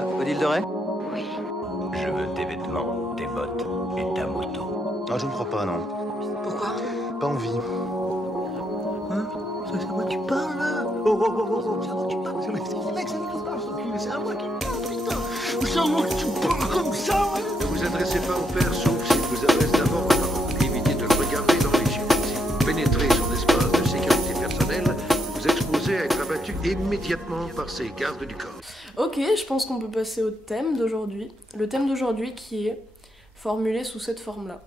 Odile de Ray? Oui. Je veux tes vêtements, tes bottes et ta moto. Ah, je ne crois pas, non. Pourquoi? Pas envie. Hein? C'est à moi que tu parles, là? Oh, c'est à moi que tu parles. Mec, c'est à moi que tu parles, c'est à moi que tu parles, putain. C'est à moi que tu parles comme ça, ouais. Ne vous adressez pas au père, sauf s'il vous adresse d'abord aux parents. Évitez de le regarder dans les yeux. Si vous pénétrez son espace de sécurité personnelle, vous vous exposez à être abattu immédiatement par ses gardes du corps. Ok, je pense qu'on peut passer au thème d'aujourd'hui. Le thème d'aujourd'hui qui est formulé sous cette forme-là.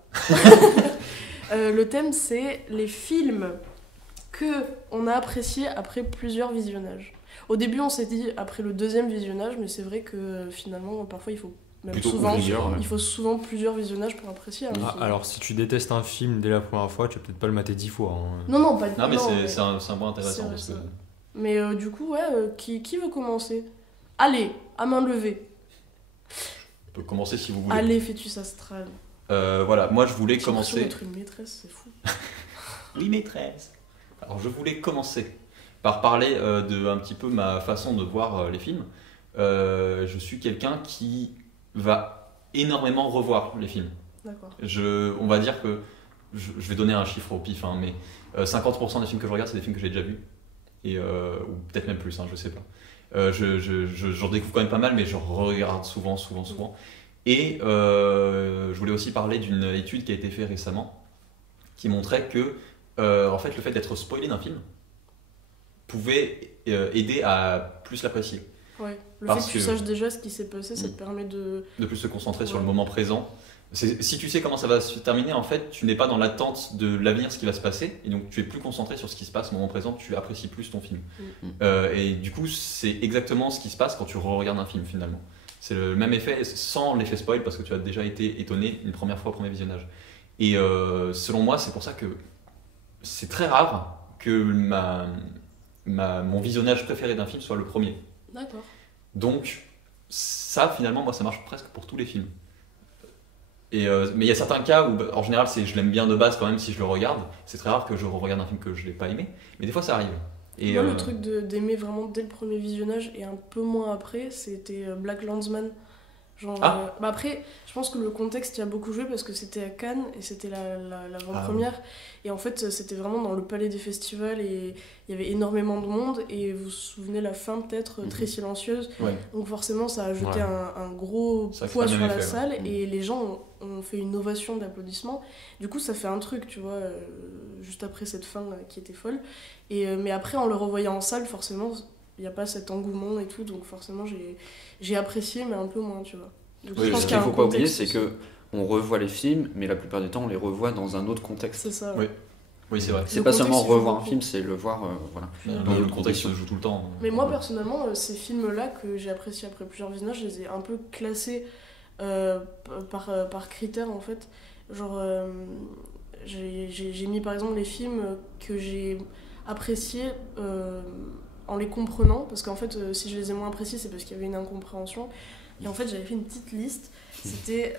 Le thème, c'est les films que on a appréciés après plusieurs visionnages. Au début, on s'est dit après le deuxième visionnage, mais c'est vrai que finalement, parfois, il faut même Plutôt souvent, plusieurs, ouais. il faut souvent plusieurs visionnages pour apprécier un film. Alors, si tu détestes un film dès la première fois, tu vas peut-être pas le mater 10 fois. Hein. Non, pas Non, mais non, c'est un point intéressant. c'est- Parce que... Mais du coup, ouais, qui veut commencer? Allez, à main levée. On peut commencer si vous voulez. Allez, Fœtus Astral. Voilà, moi je voulais J'ai l'impression commencer. d'être une maîtresse, c'est fou. Oui, maîtresse. Alors je voulais commencer par parler de un petit peu ma façon de voir les films. Je suis quelqu'un qui va énormément revoir les films. D'accord. On va dire que je vais donner un chiffre au pif, hein, mais 50% des films que je regarde, c'est des films que j'ai déjà vus. Et, ou peut-être même plus, hein, je sais pas. J'en découvre quand même pas mal, mais je regarde souvent. Et je voulais aussi parler d'une étude qui a été faite récemment, qui montrait que en fait, le fait d'être spoilé d'un film pouvait aider à plus l'apprécier. Ouais. Le Parce fait que tu que- saches déjà ce qui s'est passé, ça te permet de... De plus se concentrer sur Ouais. le moment présent. Si tu sais comment ça va se terminer, en fait, tu n'es pas dans l'attente de l'avenir, ce qui va se passer, et donc tu es plus concentré sur ce qui se passe au moment présent, tu apprécies plus ton film. Et du coup, c'est exactement ce qui se passe quand tu regardes un film finalement. C'est le même effet sans l'effet spoil, parce que tu as déjà été étonné une première fois au premier visionnage. Et selon moi, c'est pour ça que c'est très rare que mon visionnage préféré d'un film soit le premier. D'accord. Donc, ça, finalement, moi, ça marche presque pour tous les films. Mais il y a certains cas où, en général, je l'aime bien de base quand même si je le regarde. C'est très rare que je regarde un film que je n'ai pas aimé. Mais des fois, ça arrive. Et, Moi, le truc d'aimer vraiment dès le premier visionnage et un peu moins après, c'était Black Landsman. Genre, Ah. après, je pense que le contexte y a beaucoup joué parce que c'était à Cannes et c'était l'avant-première. Et en fait, c'était vraiment dans le palais des festivals et il y avait énormément de monde. Et vous vous souvenez, la fin peut-être très silencieuse. Ouais. Donc forcément, ça a ajouté Ouais. un gros Ça crée poids le sur même la effet, salle ouais. et les gens ont fait une ovation d'applaudissements. Du coup, ça fait un truc, tu vois, juste après cette fin qui était folle. Mais après, en le revoyant en salle, forcément, il n'y a pas cet engouement et tout. Donc forcément, j'ai apprécié, mais un peu moins, tu vois. Du coup, Oui, je pense ce qu'il y qu'il a ne un faut pas oublier, contexte c'est aussi. que on revoit les films, mais la plupart du temps, on les revoit dans un autre contexte. C'est ça. Oui. Oui, c'est vrai. C'est Le pas contexte, seulement il joue revoir un beaucoup. film, c'est le voir, voilà. Dans le d'autres contexte conditions. se joue tout le temps. Mais moi, personnellement, ces films-là que j'ai appréciés après plusieurs visionnages, je les ai un peu classés par critères, en fait. Genre, j'ai mis par exemple les films que j'ai appréciés en les comprenant, parce qu'en fait, si je les ai moins appréciés, c'est parce qu'il y avait une incompréhension. Et en fait, j'avais fait une petite liste. C'était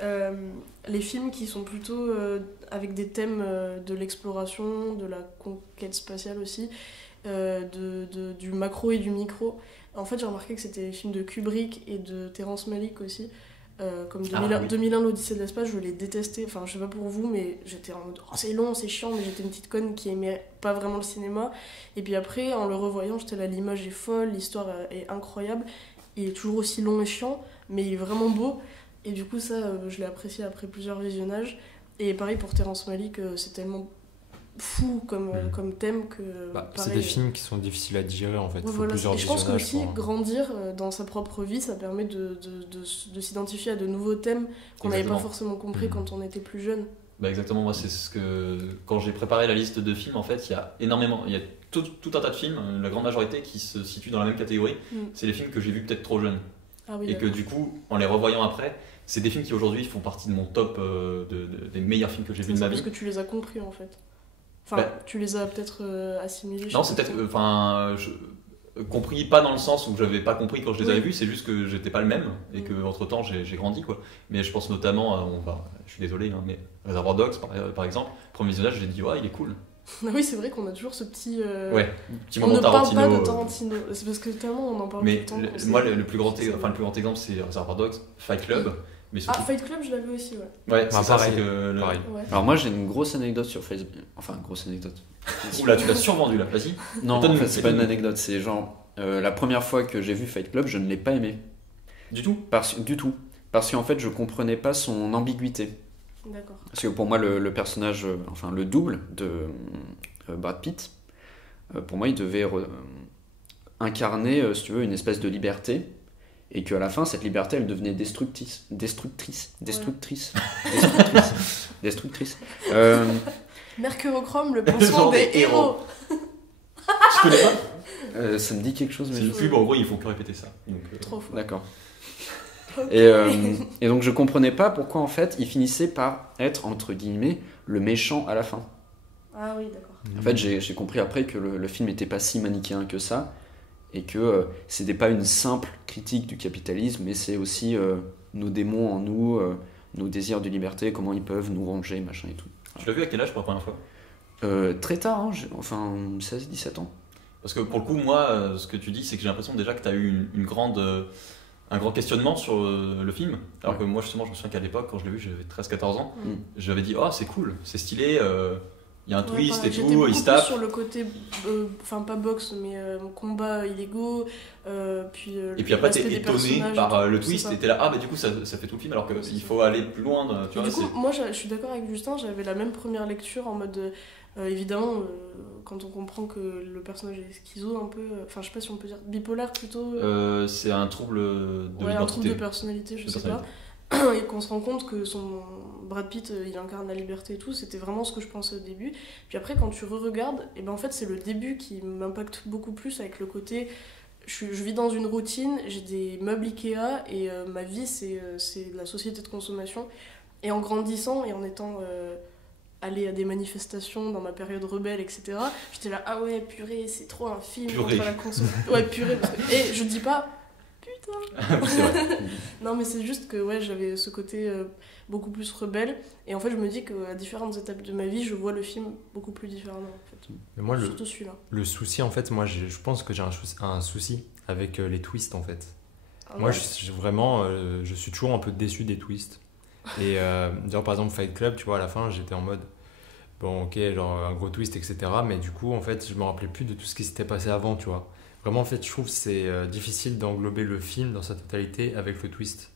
les films qui sont plutôt avec des thèmes de l'exploration, de la conquête spatiale aussi, du macro et du micro. En fait, j'ai remarqué que c'était les films de Kubrick et de Terrence Malick aussi. Comme 2001, l'Odyssée de l'espace, je les détestais. Enfin, je sais pas pour vous, mais j'étais en mode, oh, c'est long, c'est chiant, mais j'étais une petite conne qui aimait pas vraiment le cinéma. Et puis après, en le revoyant, j'étais là, l'image est folle, l'histoire est incroyable. Il est toujours aussi long et chiant, mais il est vraiment beau. Et du coup, ça, je l'ai apprécié après plusieurs visionnages. Et pareil pour Terrence Malick, c'est tellement fou comme thème que. C'est pareil, des films qui sont difficiles à digérer en fait. ouais, Il faut voilà. plusieurs Et je pense que visionnages aussi pour- grandir dans sa propre vie, ça permet de s'identifier à de nouveaux thèmes qu'on n'avait pas Exactement. forcément compris quand on était plus jeune. Bah exactement, moi c'est ce que quand j'ai préparé la liste de films, en fait, il y a tout un tas de films, la grande majorité qui se situent dans la même catégorie. C'est les films que j'ai vus peut-être trop jeunes. Ah oui, Et que du coup, en les revoyant après, c'est des films qui aujourd'hui font partie de mon top des meilleurs films que j'ai vus de ma parce vie. que tu les as compris en fait. Enfin, Bah, tu les as peut-être assimilés. Non, c'est peut-être, compris pas dans le sens où j'avais pas compris quand je les avais vus, c'est juste que j'étais pas le même et que entre temps j'ai grandi quoi. Mais je pense notamment, je suis désolé, hein, mais Reservoir Dogs par exemple, premier visionnage, j'ai dit ouais il est cool. Ah oui, c'est vrai qu'on a toujours ce petit. Ouais, petit On moment ne parle Tarantino. pas de Tarantino. C'est parce que tellement on en parle Mais tout le temps. qu'on moi, sait- le plus grand exemple, c'est Reservoir Dogs, Fight Club. Mais Ah, surtout, Fight Club, je l'avais aussi, ouais. ouais, c'est Bah, ça, pareil, c'est que pareil. Ouais. Alors moi j'ai une grosse anecdote sur Facebook. Enfin, grosse anecdote. Oula, tu l'as survendu là, vas-y. Non, en Donne-nous, fait c'est pas une donne-nous. anecdote, c'est genre la première fois que j'ai vu Fight Club, je ne l'ai pas aimé. Du tout. Du tout. Parce qu'en fait je comprenais pas son ambiguïté. D'accord. Parce que pour moi le personnage, enfin le double de Brad Pitt, pour moi il devait incarner, si tu veux, une espèce de liberté. Et qu'à la fin, cette liberté, elle devenait destructrice. Mercurochrome, le pansement des héros. Je connais pas. Ça me dit quelque chose, mais C'est une pub, en gros, il faut que répéter ça. Donc, Trop fort. D'accord. Ok. Et donc je comprenais pas pourquoi en fait il finissait par être entre guillemets le méchant à la fin. Ah oui, d'accord. En fait j'ai compris après que le film n'était pas si manichéen que ça et que c'était pas une simple critique du capitalisme, mais c'est aussi nos démons en nous, nos désirs de liberté, comment ils peuvent nous ranger, machin et tout. tu l'as vu à quel âge pour la première fois? Très tard, hein, enfin 16-17 ans. Parce que pour le coup, moi, ce que tu dis, c'est que j'ai l'impression déjà que tu as eu un grand questionnement sur le film. Alors Ouais. que moi, justement, je me souviens qu'à l'époque, quand je l'ai vu, j'avais 13-14 ans, Mm. j'avais dit, oh, c'est cool, c'est stylé, il y a un Ouais, twist pareil, et j'étais tout, beaucoup il se plus tape. sur le côté, enfin pas boxe, mais combat illégaux, puis. Et puis après, t'es l'aspect des étonné personnages et par tout, le c'est twist, ça. et t'es là, ah, bah du coup, ça fait tout le film, alors qu'il faut aller plus loin, tu Et vois. du coup, moi je suis d'accord avec Justin, j'avais la même première lecture en mode. Évidemment, quand on comprend que le personnage est schizo un peu, enfin je sais pas si on peut dire bipolaire plutôt, C'est un trouble de ouais, un trouble de l'identité. personnalité, je De sais pas, et qu'on se rend compte que son Brad Pitt il incarne la liberté et tout, c'était vraiment ce que je pensais au début. Puis après, quand tu re-regardes, et ben en fait c'est le début qui m'impacte beaucoup plus avec le côté. Je vis dans une routine, j'ai des meubles Ikea et ma vie c'est la société de consommation. Et en grandissant et en étant allé à des manifestations dans ma période rebelle, etc., j'étais là, ah ouais, purée, c'est trop un film Purée. contre la consommation. Ouais, purée. Et je dis pas, putain. C'est vrai. Non, mais c'est juste que ouais, j'avais ce côté beaucoup plus rebelle. Et en fait, je me dis qu'à différentes étapes de ma vie, je vois le film beaucoup plus différemment. En fait. Mais moi, Surtout celui-là. le souci, en fait, moi, je pense que j'ai un souci avec les twists, en fait. Ah Moi, ouais. vraiment, je suis toujours un peu déçu des twists. Et genre, par exemple, Fight Club, tu vois, à la fin, j'étais en mode, bon, ok, genre un gros twist, etc. Mais du coup, en fait, je me rappelais plus de tout ce qui s'était passé avant, tu vois. Vraiment, en fait, je trouve que c'est difficile d'englober le film dans sa totalité avec le twist.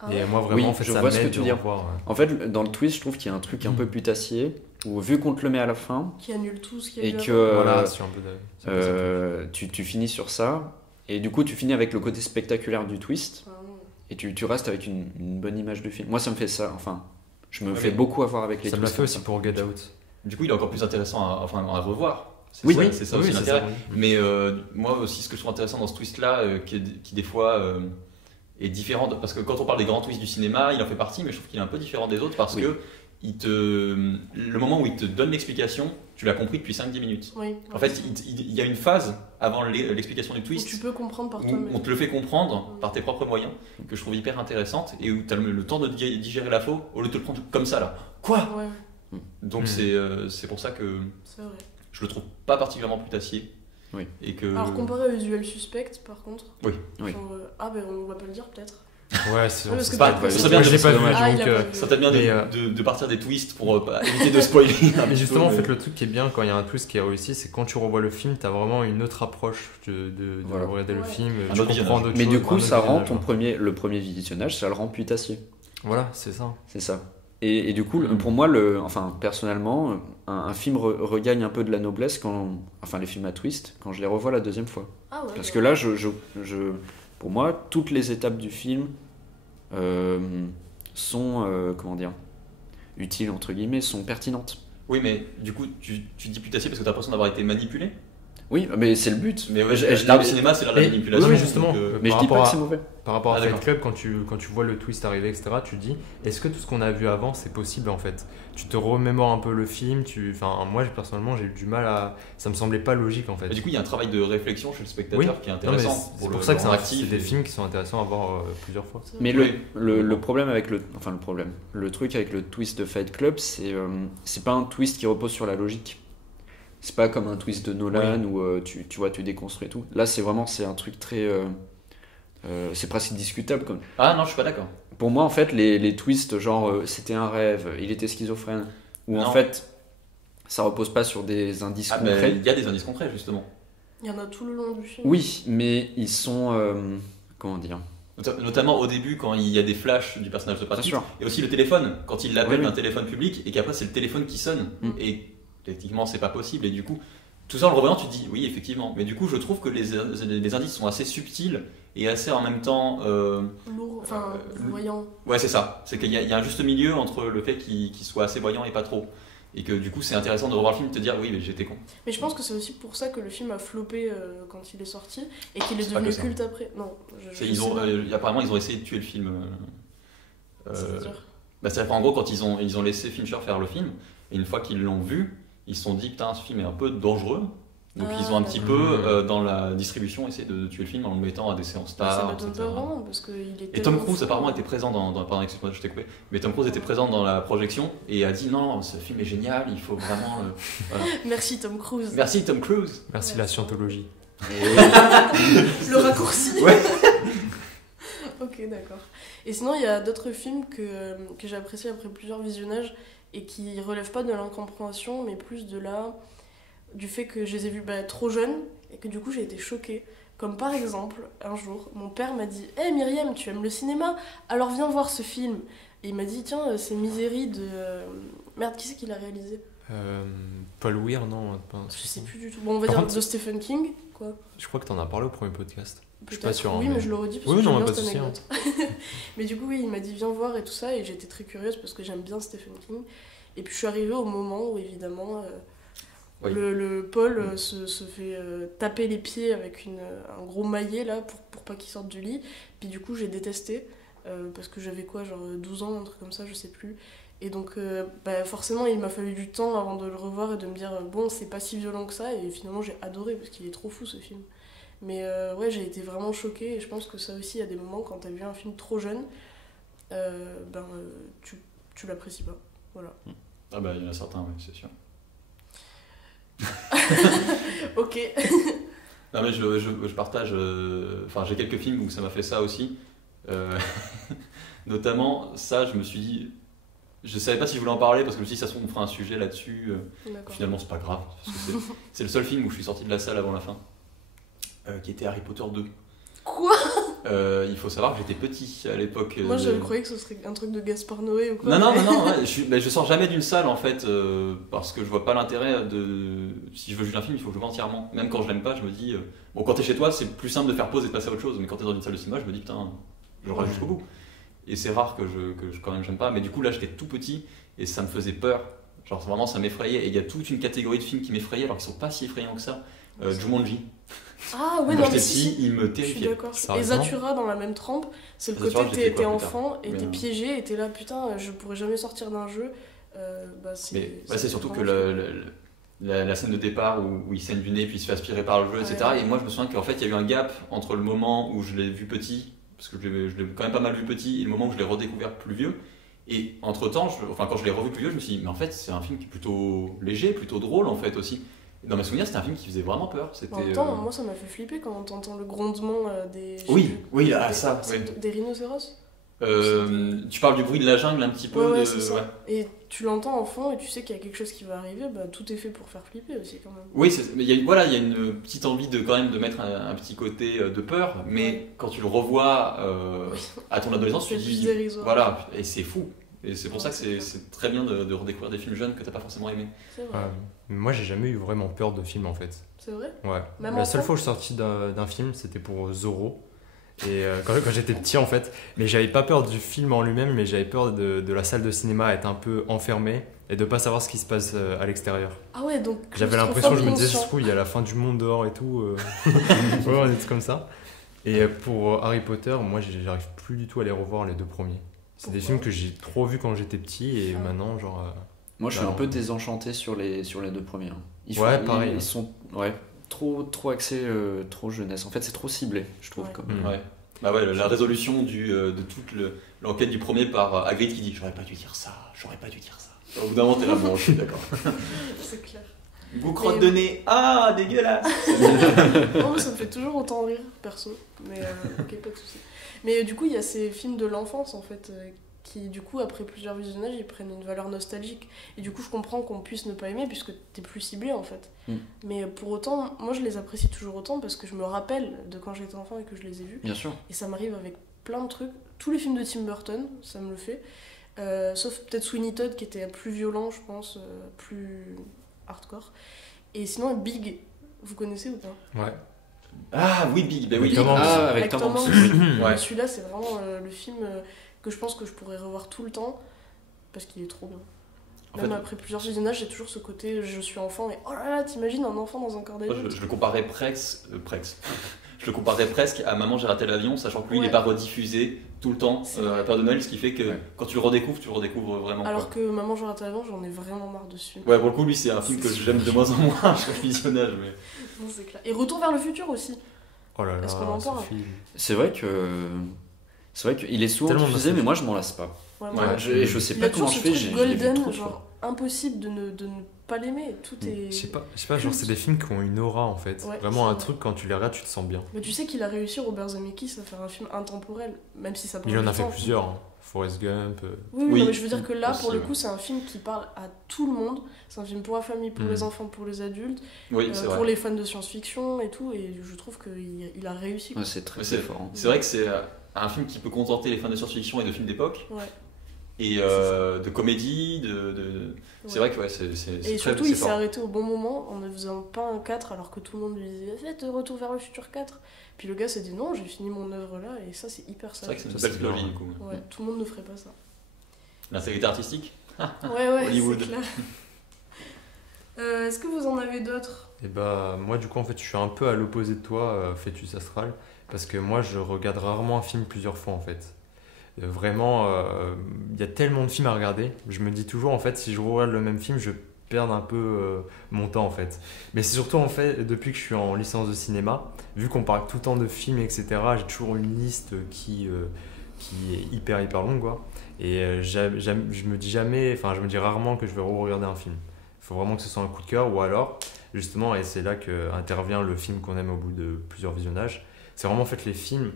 Ah Et ouais. moi, vraiment, Oui, en fait, je ça vois ce que m'aide tu de veux dire. revoir. En fait, dans le twist, je trouve qu'il y a un truc un peu putassier, où vu qu'on te le met à la fin, Qui annule tout ce qu'il y a et eu que avant. Voilà, c'est un peu de. c'est un peu ça. tu finis sur ça, et du coup tu finis avec le côté spectaculaire du twist, Ah non. et tu restes avec une bonne image du film. Moi ça me fait ça, enfin, je me Ouais, fais mais beaucoup avoir avec les Ça me l'a twists fait comme aussi ça. pour Get Out. Du coup, il est encore plus intéressant à revoir. C'est Oui, ça, oui. c'est ça Oui, aussi c'est l'intérêt. ça, oui. Mais moi aussi, ce que je trouve intéressant dans ce twist-là, qui des fois est différent, parce que quand on parle des grands twists du cinéma, il en fait partie, mais je trouve qu'il est un peu différent des autres parce Oui. que le moment où il te donne l'explication, tu l'as compris depuis 5-10 minutes. Oui, En fait, il y a une phase avant l'explication du où twist tu peux comprendre par où toi-même. on te le fait comprendre par tes propres moyens, que je trouve hyper intéressante, et où tu as le temps de digérer l'info au lieu de te le prendre comme ça là. Quoi? Ouais, Donc Mhm. c'est pour ça que c'est vrai. je le trouve pas particulièrement putassier. Oui. Et que... Alors comparé au Usual Suspect, par contre. Oui. Oui. genre, ah ben on va pas le dire peut-être. Ouais, c'est Ouais, parce que Bah, peut-être ça que- serait bien Moi, je l'ai de- pas vu, dommage. Ah, il donc. a pas vu. Ça peut être bien Mais, de partir des twists pour éviter de spoiler. un Mais petit justement, en peu, fait, le truc qui est bien quand il y a un twist qui est réussi, c'est quand tu revois le film, t'as vraiment une autre approche de Voilà. regarder le Ouais. film. Un Tu autre comprends visionnage. d'autres Mais choses, du coup un autre ça rend visionnage, le premier visionnage, ça le rend putassier, Voilà, c'est ça. c'est ça. Et du coup, Mhm. pour moi, enfin personnellement, un film regagne un peu de la noblesse enfin les films à twist, quand je les revois la deuxième fois. Ah ouais. Parce bah. que là, pour moi, toutes les étapes du film sont, comment dire, utiles, entre guillemets, sont pertinentes. Oui, mais du coup, tu dis putassier parce que t'as l'impression d'avoir été manipulé. Oui, mais c'est le but. Mais ouais, Je l'art dis- du cinéma, c'est l'art de la Et- manipulation. oui, donc, justement. mais je par dis pas rapport que à- c'est mauvais. Par rapport à Ah, Fight d'accord. Club, quand tu vois le twist arriver, etc., tu te dis, est-ce que tout ce qu'on a vu avant, c'est possible en fait? Tu te remémores un peu le film, enfin, moi personnellement, j'ai eu du mal à. Ça me semblait pas logique en fait. Et du coup, il y a un travail de réflexion chez le spectateur Oui. qui est Non, mais intéressant. c'est pour ça que c'est des films qui sont intéressants à voir plusieurs fois. C'est Mais vrai. Oui. le problème avec le truc avec le twist de Fight Club, c'est pas un twist qui repose sur la logique. C'est pas comme un twist de Nolan où tu vois, tu déconstruis tout. Là, c'est un truc très. C'est presque discutable. Ah non, je suis pas d'accord. Pour moi, en fait, les twists, genre c'était un rêve, il était schizophrène, où en Non. fait, ça repose pas sur des indices concrets. Il y a des indices concrets, justement. Il y en a tout le long du film. Oui, mais ils sont. Comment dire? Notamment au début, quand il y a des flashs du personnage de Brad Bien Pitt. sûr. Et aussi le téléphone, quand il l'appelle Oui. d'un téléphone public et qu'après c'est le téléphone qui sonne. Mm. Et techniquement, c'est pas possible. Et du coup, tout ça en le revoyant, tu te dis oui, effectivement. Mais du coup, je trouve que les indices sont assez subtils et assez en même temps. Lourd, enfin, voyant. Ouais, c'est ça. C'est qu'il y a un juste milieu entre le fait qu'il soit assez voyant et pas trop. Et que du coup, c'est intéressant de revoir le film et de te dire oui, mais j'étais con. Mais je pense que c'est aussi pour ça que le film a floppé quand il est sorti et qu'il est C'est pas devenu que ça. culte après. Non, Apparemment, ils ont essayé de tuer le film. C'est-à-dire C'est-à-dire qu'en gros, quand ils ont laissé Fincher faire le film, et une fois qu'ils l'ont vu, ils se sont dit putain, ce film est un peu dangereux. Donc ils ont un petit peu, dans la distribution, essayé de tuer le film en le mettant à des séances ça stars, m'étonne etc. pas vraiment parce qu'il est Et Tom tellement Cruise fou. apparemment était présent pardon, excuse-moi, je t'ai coupé. Mais Tom Cruise était présent dans la projection et a dit non, ce film est génial, il faut vraiment. Voilà. Merci Tom Cruise. Merci Tom Cruise. Merci Ouais. la scientologie. Le raccourci. Ouais. Ok, d'accord. Et sinon, il y a d'autres films que j'ai appréciés après plusieurs visionnages et qui relèvent pas de l'incompréhension, mais plus du fait que je les ai vus trop jeunes et que du coup j'ai été choquée. Comme par exemple, un jour, mon père m'a dit « Hey Myriam, tu aimes le cinéma? Alors viens voir ce film !» Et il m'a dit « Tiens, c'est Misery de... Merde, qui c'est qui l'a réalisé? Paul Weir, non pas un Je sais souci. plus du tout. Bon, on va Par dire contre- de Stephen King, quoi. Je crois que t'en as parlé au premier podcast. Je suis Peut-être. pas sûr. Oui, hein, mais je le redis parce Oui, que non, j'aime bien pas de cette souci, hein. anecdote. Mais du coup, oui, il m'a dit viens voir et tout ça, et j'étais très curieuse parce que j'aime bien Stephen King. Et puis je suis arrivée au moment où évidemment Oui. le Paul se fait taper les pieds avec un gros maillet là pour pas qu'il sorte du lit. Puis du coup, j'ai détesté parce que j'avais quoi, genre 12 ans, un truc comme ça, je sais plus. Et donc forcément, il m'a fallu du temps avant de le revoir et de me dire bon, c'est pas si violent que ça. Et finalement, j'ai adoré parce qu'il est trop fou ce film. Mais ouais, j'ai été vraiment choquée et je pense que ça aussi, il y a des moments quand t'as vu un film trop jeune, tu l'apprécies pas. Voilà. Ah bah il y en a certains, oui, c'est sûr. Ok. Non mais je partage, enfin j'ai quelques films où ça m'a fait ça aussi. Notamment ça, je me suis dit, je savais pas si je voulais en parler parce que je me suis dit ça se trouve on fera un sujet là-dessus. D'accord. Finalement c'est pas grave, parce que c'est le seul film où je suis sorti de la salle avant la fin, qui était Harry Potter 2. Quoi? Il faut savoir que j'étais petit à l'époque. Moi, je croyais que ce serait un truc de Gaspard Noé ou quoi. Non, mais- ouais, je sors jamais d'une salle en fait, parce que je vois pas l'intérêt de. Si je veux juger un film, il faut que je le vois entièrement. Même quand je l'aime pas, je me dis. Bon, quand t'es chez toi, c'est plus simple de faire pause et de passer à autre chose, mais quand t'es dans une salle de cinéma, je me dis putain, je regarde jusqu'au bout. Et c'est rare que quand même j'aime pas, mais du coup là j'étais tout petit et ça me faisait peur. Genre vraiment ça m'effrayait. Et il y a toute une catégorie de films qui m'effrayaient alors qu'ils sont pas si effrayants que ça. Jumanji. Ah ouais, Quand non, j'étais mais si, petit, il me je suis terrifiait. d'accord. Et Sérieusement Zathura dans la même trempe, c'est le Zathura, côté je l'ai fait t'es quoi, plus enfant tard. et Mais, t'es piégé et t'es là, putain, je pourrais jamais sortir d'un jeu. Mais ouais, c'est surtout que vraiment la scène de départ où il saigne du nez puis il se fait aspirer par le jeu, etc. Ouais. Et moi je me souviens qu'en fait il y a eu un gap entre le moment où je l'ai vu petit, parce que je l'ai quand même pas mal vu petit, et le moment où je l'ai redécouvert plus vieux. Et entre temps, quand je l'ai revu plus vieux, je me suis dit, mais en fait c'est un film qui est plutôt léger, plutôt drôle en fait aussi. Et dans mes souvenirs, c'était un film qui faisait vraiment peur. C'était, En même temps, moi ça m'a fait flipper quand t'entends le grondement des. je sais Oui, plus, oui, ah, des- ça, c'est oui. Des rhinocéros. Tu parles du bruit de la jungle un petit peu. Ouais, de... c'est ça. ouais. Et tu l'entends en fond et tu sais qu'il y a quelque chose qui va arriver, tout est fait pour faire flipper aussi quand même. Oui, mais il y a une petite envie quand même de mettre un petit côté de peur, mais quand tu le revois à ton adolescence, tu C'est te plus dis dérisoire. voilà, et c'est fou. Et c'est pour Ouais, ça que c'est clair. c'est très bien de redécouvrir des films jeunes que t'as pas forcément aimé. C'est vrai. Moi, j'ai jamais eu vraiment peur de film en fait. C'est vrai. Ouais. Même La seule enfant fois où je suis sorti d'un film, c'était pour Zorro. Et quand j'étais petit en fait. Mais j'avais pas peur du film en lui-même, mais j'avais peur de la salle de cinéma être un peu enfermée et de pas savoir ce qui se passe à l'extérieur. Ah ouais, donc. J'avais l'impression, je me disais, conscient. ce coup, il y a la fin du monde dehors et tout. Ouais, des trucs comme ça. Et pour Harry Potter, moi, j'arrive plus du tout à les revoir les deux premiers. C'est des Pourquoi films que j'ai trop vus quand j'étais petit et Ah. maintenant, genre. Moi, je suis Non. un peu désenchanté sur les deux premiers. hein. Ouais, pareil. Ils sont trop axés, trop jeunesse. En fait, c'est trop ciblé, je trouve. Ouais. Comme... Ouais. Bah ouais, la résolution de toute l'enquête du premier par Hagrid qui dit j'aurais pas dû dire ça. Au bout d'un moment, t'es là, bon, je suis d'accord. C'est clair. Goût crotte de nez. Ah, dégueulasse. Non, mais ça me fait toujours autant rire, perso. Mais ok, pas de soucis. Mais du coup, il y a ces films de l'enfance, en fait, qui, du coup, après plusieurs visionnages, ils prennent une valeur nostalgique. Et du coup, je comprends qu'on puisse ne pas aimer, puisque t'es plus ciblé, en fait. Mais pour autant, moi, je les apprécie toujours autant, parce que je me rappelle de quand j'étais enfant et que je les ai vus. Bien sûr. Et ça m'arrive avec plein de trucs. Tous les films de Tim Burton, ça me le fait. Sauf peut-être Sweeney Todd, qui était plus violent, je pense, plus hardcore. Et sinon, Big, vous connaissez ou pas? Ouais. Ah oui, Big, bah oui. Tom Hanks. Ah, avec Tom Hanks. Ouais. Celui-là, c'est vraiment le film que je pense que je pourrais revoir tout le temps, parce qu'il est trop bien. En Même fait, après plusieurs visionnages, j'ai toujours ce côté je suis enfant et oh là là, t'imagines un enfant dans un corps moi, d'adulte. je le comparais je le comparais presque à Maman j'ai raté l'avion, sachant que lui il Ouais. n'est pas rediffusé tout le temps C'est à la vrai. période de Noël, ce qui fait que Ouais. quand tu le redécouvres vraiment. Alors quoi. que Maman, je rate avant, j'en ai vraiment marre de ce film. Ouais, pour le coup, lui c'est un film que C'est j'aime de sûr. moins en moins à chaque visionnage. Mais... Non, c'est clair. Et Retour vers le futur aussi. Oh là là, Est-ce qu'on en ce parle film. C'est vrai qu'il est souvent Tellement diffusé, nostalgique. mais moi je m'en lasse pas. Ouais, Ouais, Et je sais Il pas a toujours comment je ce fais, truc je l'ai vu golden, trop de genre fois. impossible de ne pas l'aimer. Tout est. Je sais pas, genre c'est des films qui ont une aura en fait. Ouais, Vraiment c'est un vrai. truc, quand tu les regardes, tu te sens bien. Mais tu sais qu'il a réussi, Robert Zemeckis, à faire un film intemporel, même si ça prend Il en du a fait temps. plusieurs. Hein. Forrest Gump. Oui, Oui, non, mais je veux dire que là, aussi, pour le ouais. coup, c'est un film qui parle à tout le monde. C'est un film pour la famille, pour Mm. les enfants, pour les adultes, Oui, c'est pour vrai. les fans de science-fiction et tout. Et je trouve qu'il a réussi. Ouais, c'est très Mais très fort. hein. C'est vrai que c'est un film qui peut contenter les fans de science-fiction et de films d'époque, Ouais. et de comédie, c'est vrai que ouais, c'est Et très surtout, c'est il s'est fort. arrêté au bon moment en ne faisant pas un 4 alors que tout le monde lui disait faites Retour vers le futur 4. Puis le gars s'est dit non, j'ai fini mon œuvre là et ça c'est hyper C'est vrai que sage. c'est une Ça, belle c'est bien, trilogie du coup. Ouais, tout le monde ne ferait pas ça. L'intégrité artistique. Ouais, Hollywood. c'est clair. Est-ce que vous en avez d'autres? Et bah moi du coup en fait je suis un peu à l'opposé de toi, Fœtus Astral, parce que moi je regarde rarement un film plusieurs fois en fait. Vraiment, il y a tellement de films à regarder, je me dis toujours en fait si je regarde le même film je perds un peu mon temps en fait. Mais c'est surtout en fait depuis que je suis en licence de cinéma, vu qu'on parle tout le temps de films etc, j'ai toujours une liste qui est hyper longue quoi. Et je me dis jamais, enfin je me dis rarement que je vais regarder un film. Il faut vraiment que ce soit un coup de cœur ou alors justement, et c'est là qu'intervient le film qu'on aime au bout de plusieurs visionnages, c'est vraiment en fait les films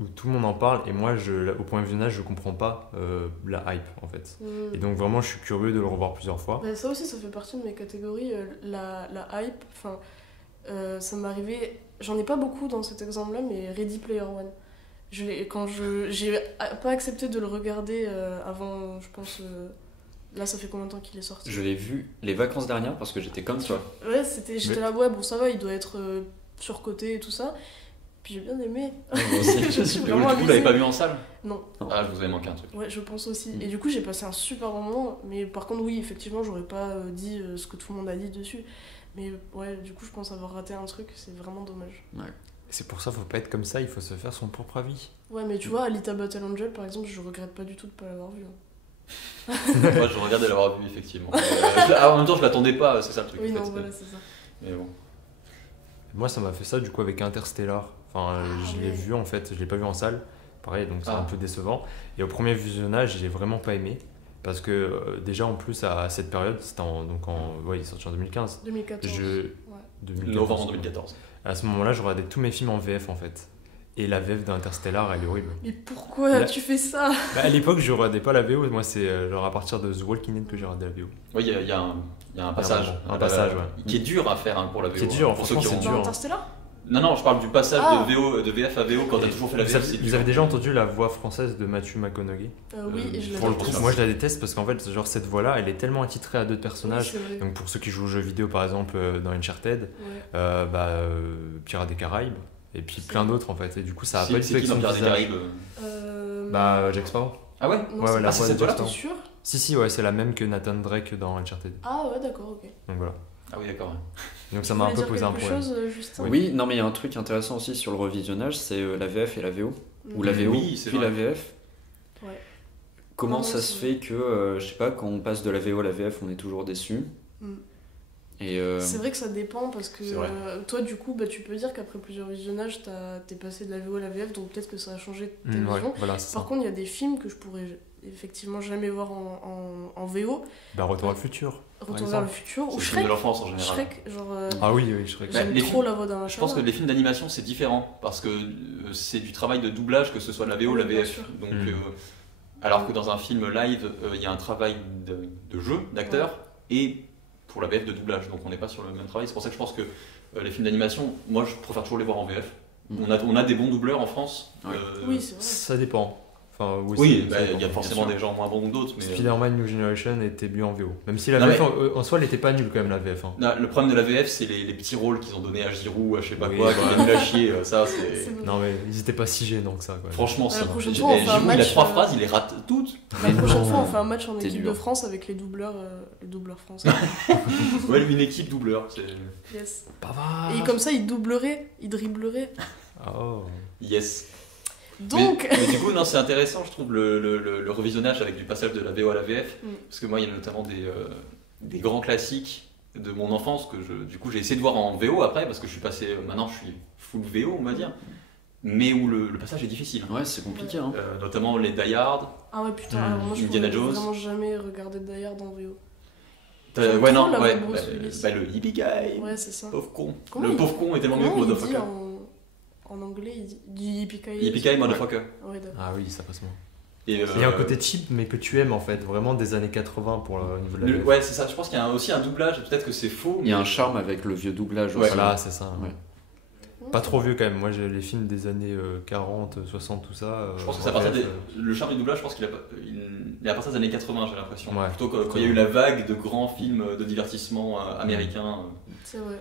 où tout le monde en parle et moi au point de visionnage je comprends pas la hype en fait. Et donc vraiment je suis curieux de le revoir plusieurs fois. Bah, ça aussi ça fait partie de mes catégories, la hype, enfin ça m'est arrivé, j'en ai pas beaucoup dans cet exemple là mais Ready Player One. J'ai pas accepté de le regarder avant, je pense, là ça fait combien de temps qu'il est sorti? Je l'ai vu les vacances dernières parce que j'étais comme toi. Ouais, j'étais Mais- là, ouais, bon, ça va, il doit être surcoté et tout ça. Puis j'ai bien aimé. Moi aussi. Je suis Mais vraiment du coup, vous l'avez amusée. pas vu en salle? Non. Ah, je vous avais manqué un truc. Ouais, je pense aussi. Mm. Et du coup, j'ai passé un super moment. Mais par contre, oui, effectivement, j'aurais pas dit ce que tout le monde a dit dessus. Mais ouais, du coup, je pense avoir raté un truc. C'est vraiment dommage. C'est pour ça faut pas être comme ça, il faut se faire son propre avis. Ouais, mais tu vois, Alita Battle Angel, par exemple, je regrette pas du tout de pas l'avoir vu. Hein. Moi, je regarde de l'avoir vu, effectivement. En même temps, je l'attendais pas, c'est ça le truc. Oui, en fait, non, c'est- voilà, c'est ça. Mais bon. Moi ça m'a fait ça du coup avec Interstellar. Enfin je l'ai ouais. vu en fait, je l'ai pas vu en salle. Pareil donc c'est Ah. un peu décevant. Et au premier visionnage j'ai vraiment pas aimé. Parce que déjà en plus à cette période, c'était ouais, il est sorti en 2015. 2014. 2014. Novembre 2014. À ce moment-là, je regardais tous mes films en VF en fait. Et la VF d'Interstellar, elle est horrible. Mais pourquoi Là- tu fais ça? Bah, à l'époque, je regardais pas la VO. Moi, c'est genre à partir de The Walking Dead que j'ai regardé la VO. Oui, il y a un passage. Un passage, ouais. Qui est dur à faire hein, pour la VO. Qui est dur, pour ceux franchement, qui c'est ont- dur. Dans Interstellar? Non, je parle du passage Ah. de VF à VO quand t'as toujours fait la Vous VF. avez, c'est vous dur. avez déjà entendu la voix française de Matthew McConaughey? Oui, et je l'avais Pour le coup, déteste. moi je la déteste parce qu'en fait, genre cette voix-là, elle est tellement attitrée à d'autres personnages. Oui, c'est vrai. Donc pour ceux qui jouent aux jeux vidéo, par exemple, dans Uncharted, Ouais. Pirates des Caraïbes, et puis C'est plein vrai. d'autres en fait. Et du coup, ça a C'est pas du tout qui avec dans son Pirates des visage. Caraïbes Jack Sparrow. Ah ouais? Non, Ouais, c'est ouais, la pas- c'est voix de cette voix-là, Jack T'es Sparrow. sûr? Si, ouais, c'est la même que Nathan Drake dans Uncharted. Ah ouais, d'accord, ok. Donc voilà. Ah oui, d'accord. Donc ça Tu m'a un voulais peu dire posé un quelque problème. chose, Justin? Oui, non mais il y a un truc intéressant aussi sur le revisionnage, c'est la VF et la VO. Ou la VO, Oui, c'est puis vrai. la VF. Ouais. Comment Non, ça c'est se fait que, je sais pas, quand on passe de la VO à la VF, on est toujours déçu. Mm. Et C'est vrai que ça dépend parce que C'est vrai. toi, du coup, bah, tu peux dire qu'après plusieurs visionnages, t'es passé de la VO à la VF, donc peut-être que ça a changé ta Ouais, vision. voilà, c'est ça. Par contre, il y a des films que je pourrais effectivement jamais voir en VO. Bah, Retour à le futur. Retour vers le exemple. futur ou C'est le film Shrek. de l'enfance en général. Shrek, genre. Ah oui, Shrek. Bah, J'aime les trop films- la voix d'un Je pense que les films d'animation c'est différent parce que c'est du travail de doublage, que ce soit la VO ou la Oui, bien VF. sûr. Donc, Mm. alors que dans un film live, il y a un travail de jeu, d'acteur, et pour la VF de doublage. Donc on n'est pas sur le même travail. C'est pour ça que je pense que les films d'animation, moi je préfère toujours les voir en VF. Mm. On a des bons doubleurs en France. Ouais. Oui, c'est vrai. Ça dépend. Enfin, Oui, ça bah, il y a dépend. forcément sûr. des gens moins bons que d'autres. Mais, Spider-Man New Generation était mieux en VO. Même si la Non, VF en soi, elle était pas nulle quand même, la VF. Hein. non, le problème de la VF, c'est les petits rôles qu'ils ont donnés à Giroud, à je sais pas Oui, quoi, qui bah. viennent la chier. Ça, c'est. C'est vrai. Non, mais ils étaient pas si gênants que ça. Quoi. Franchement, La ça. prochaine Giroud, fois, on fait un il a match, 3 phrases, il les rate toutes. La prochaine non. fois, on fait un match en T'es équipe dur. de France avec les doubleurs français. Ouais, une équipe doubleur. Yes. Pas Et comme ça, il doublerait, il dribblerait. Oh. Yes. Donc. Mais du coup, non, c'est intéressant, je trouve, le revisionnage avec du passage de la VO à la VF. Mm. Parce que moi, il y a notamment des grands classiques de mon enfance que du coup, j'ai essayé de voir en VO après, parce que je suis passé. Maintenant, je suis full VO, on va dire. Mais où le passage est difficile. Ouais, c'est compliqué. Hein. Notamment les Die Hard. Ah ouais, putain, Mm. alors moi je Indiana pourrais Jones. vraiment jamais regarder Die Hard en VO. Ouais, J'aime non, trop la ouais. voix de Bruce Willis. Le hippie guy. Ouais, c'est ça. Pauvre con. Comment Le il- pauvre con est tellement mieux que Comment il dit Motherfucker. en anglais, il dit yippee-ki-yay. Hippie guy, Motherfucker. Ouais, d'accord. Ah oui, ça passe moins. Et, Il y a un côté cheap, mais que tu aimes en fait, vraiment des années 80 pour le niveau de la VF. Ouais, c'est ça. Je pense qu'il y a aussi un doublage. Peut-être que c'est faux. Il y a mais- un charme avec le vieux doublage Ouais. aussi. Voilà, c'est ça. Ouais. Pas trop vieux quand même. Moi, j'ai les films des années 40, 60, tout ça. Je pense que c'est à en partir VF, le charme du doublage, je pense qu'il est à partir des années 80, j'ai l'impression. Ouais. Plutôt quand il y a eu la vague de grands films de divertissement américains. C'est vrai.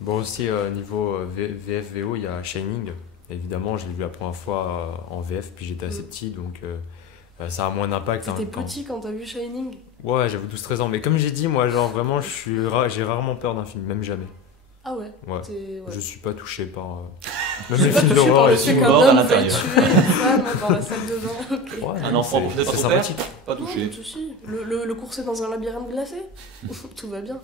Bon, aussi, niveau VF, VO, il y a Shining. Évidemment, je l'ai vu la première fois en VF, puis j'étais assez petit, donc ça a moins d'impact. T'étais hein, quand- petit quand t'as vu Shining. Ouais, j'avais 12-13 ans. Mais comme j'ai dit, moi, genre vraiment, j'ai rarement peur d'un film, même jamais. Ah ouais. Ouais. T'es- ouais. Je suis pas touché par. Je Même suis les pas films touché par d'horreur le et fait tout. qu'un Mort à homme veuille l'intérieur. tuer une femme dans la salle de bain. Ok. Ouais, Un enfant c'est- porté par c'est son père. sympathique. Pas Non, touché. pas de soucis. Le courser dans un labyrinthe glacé. Tout va bien.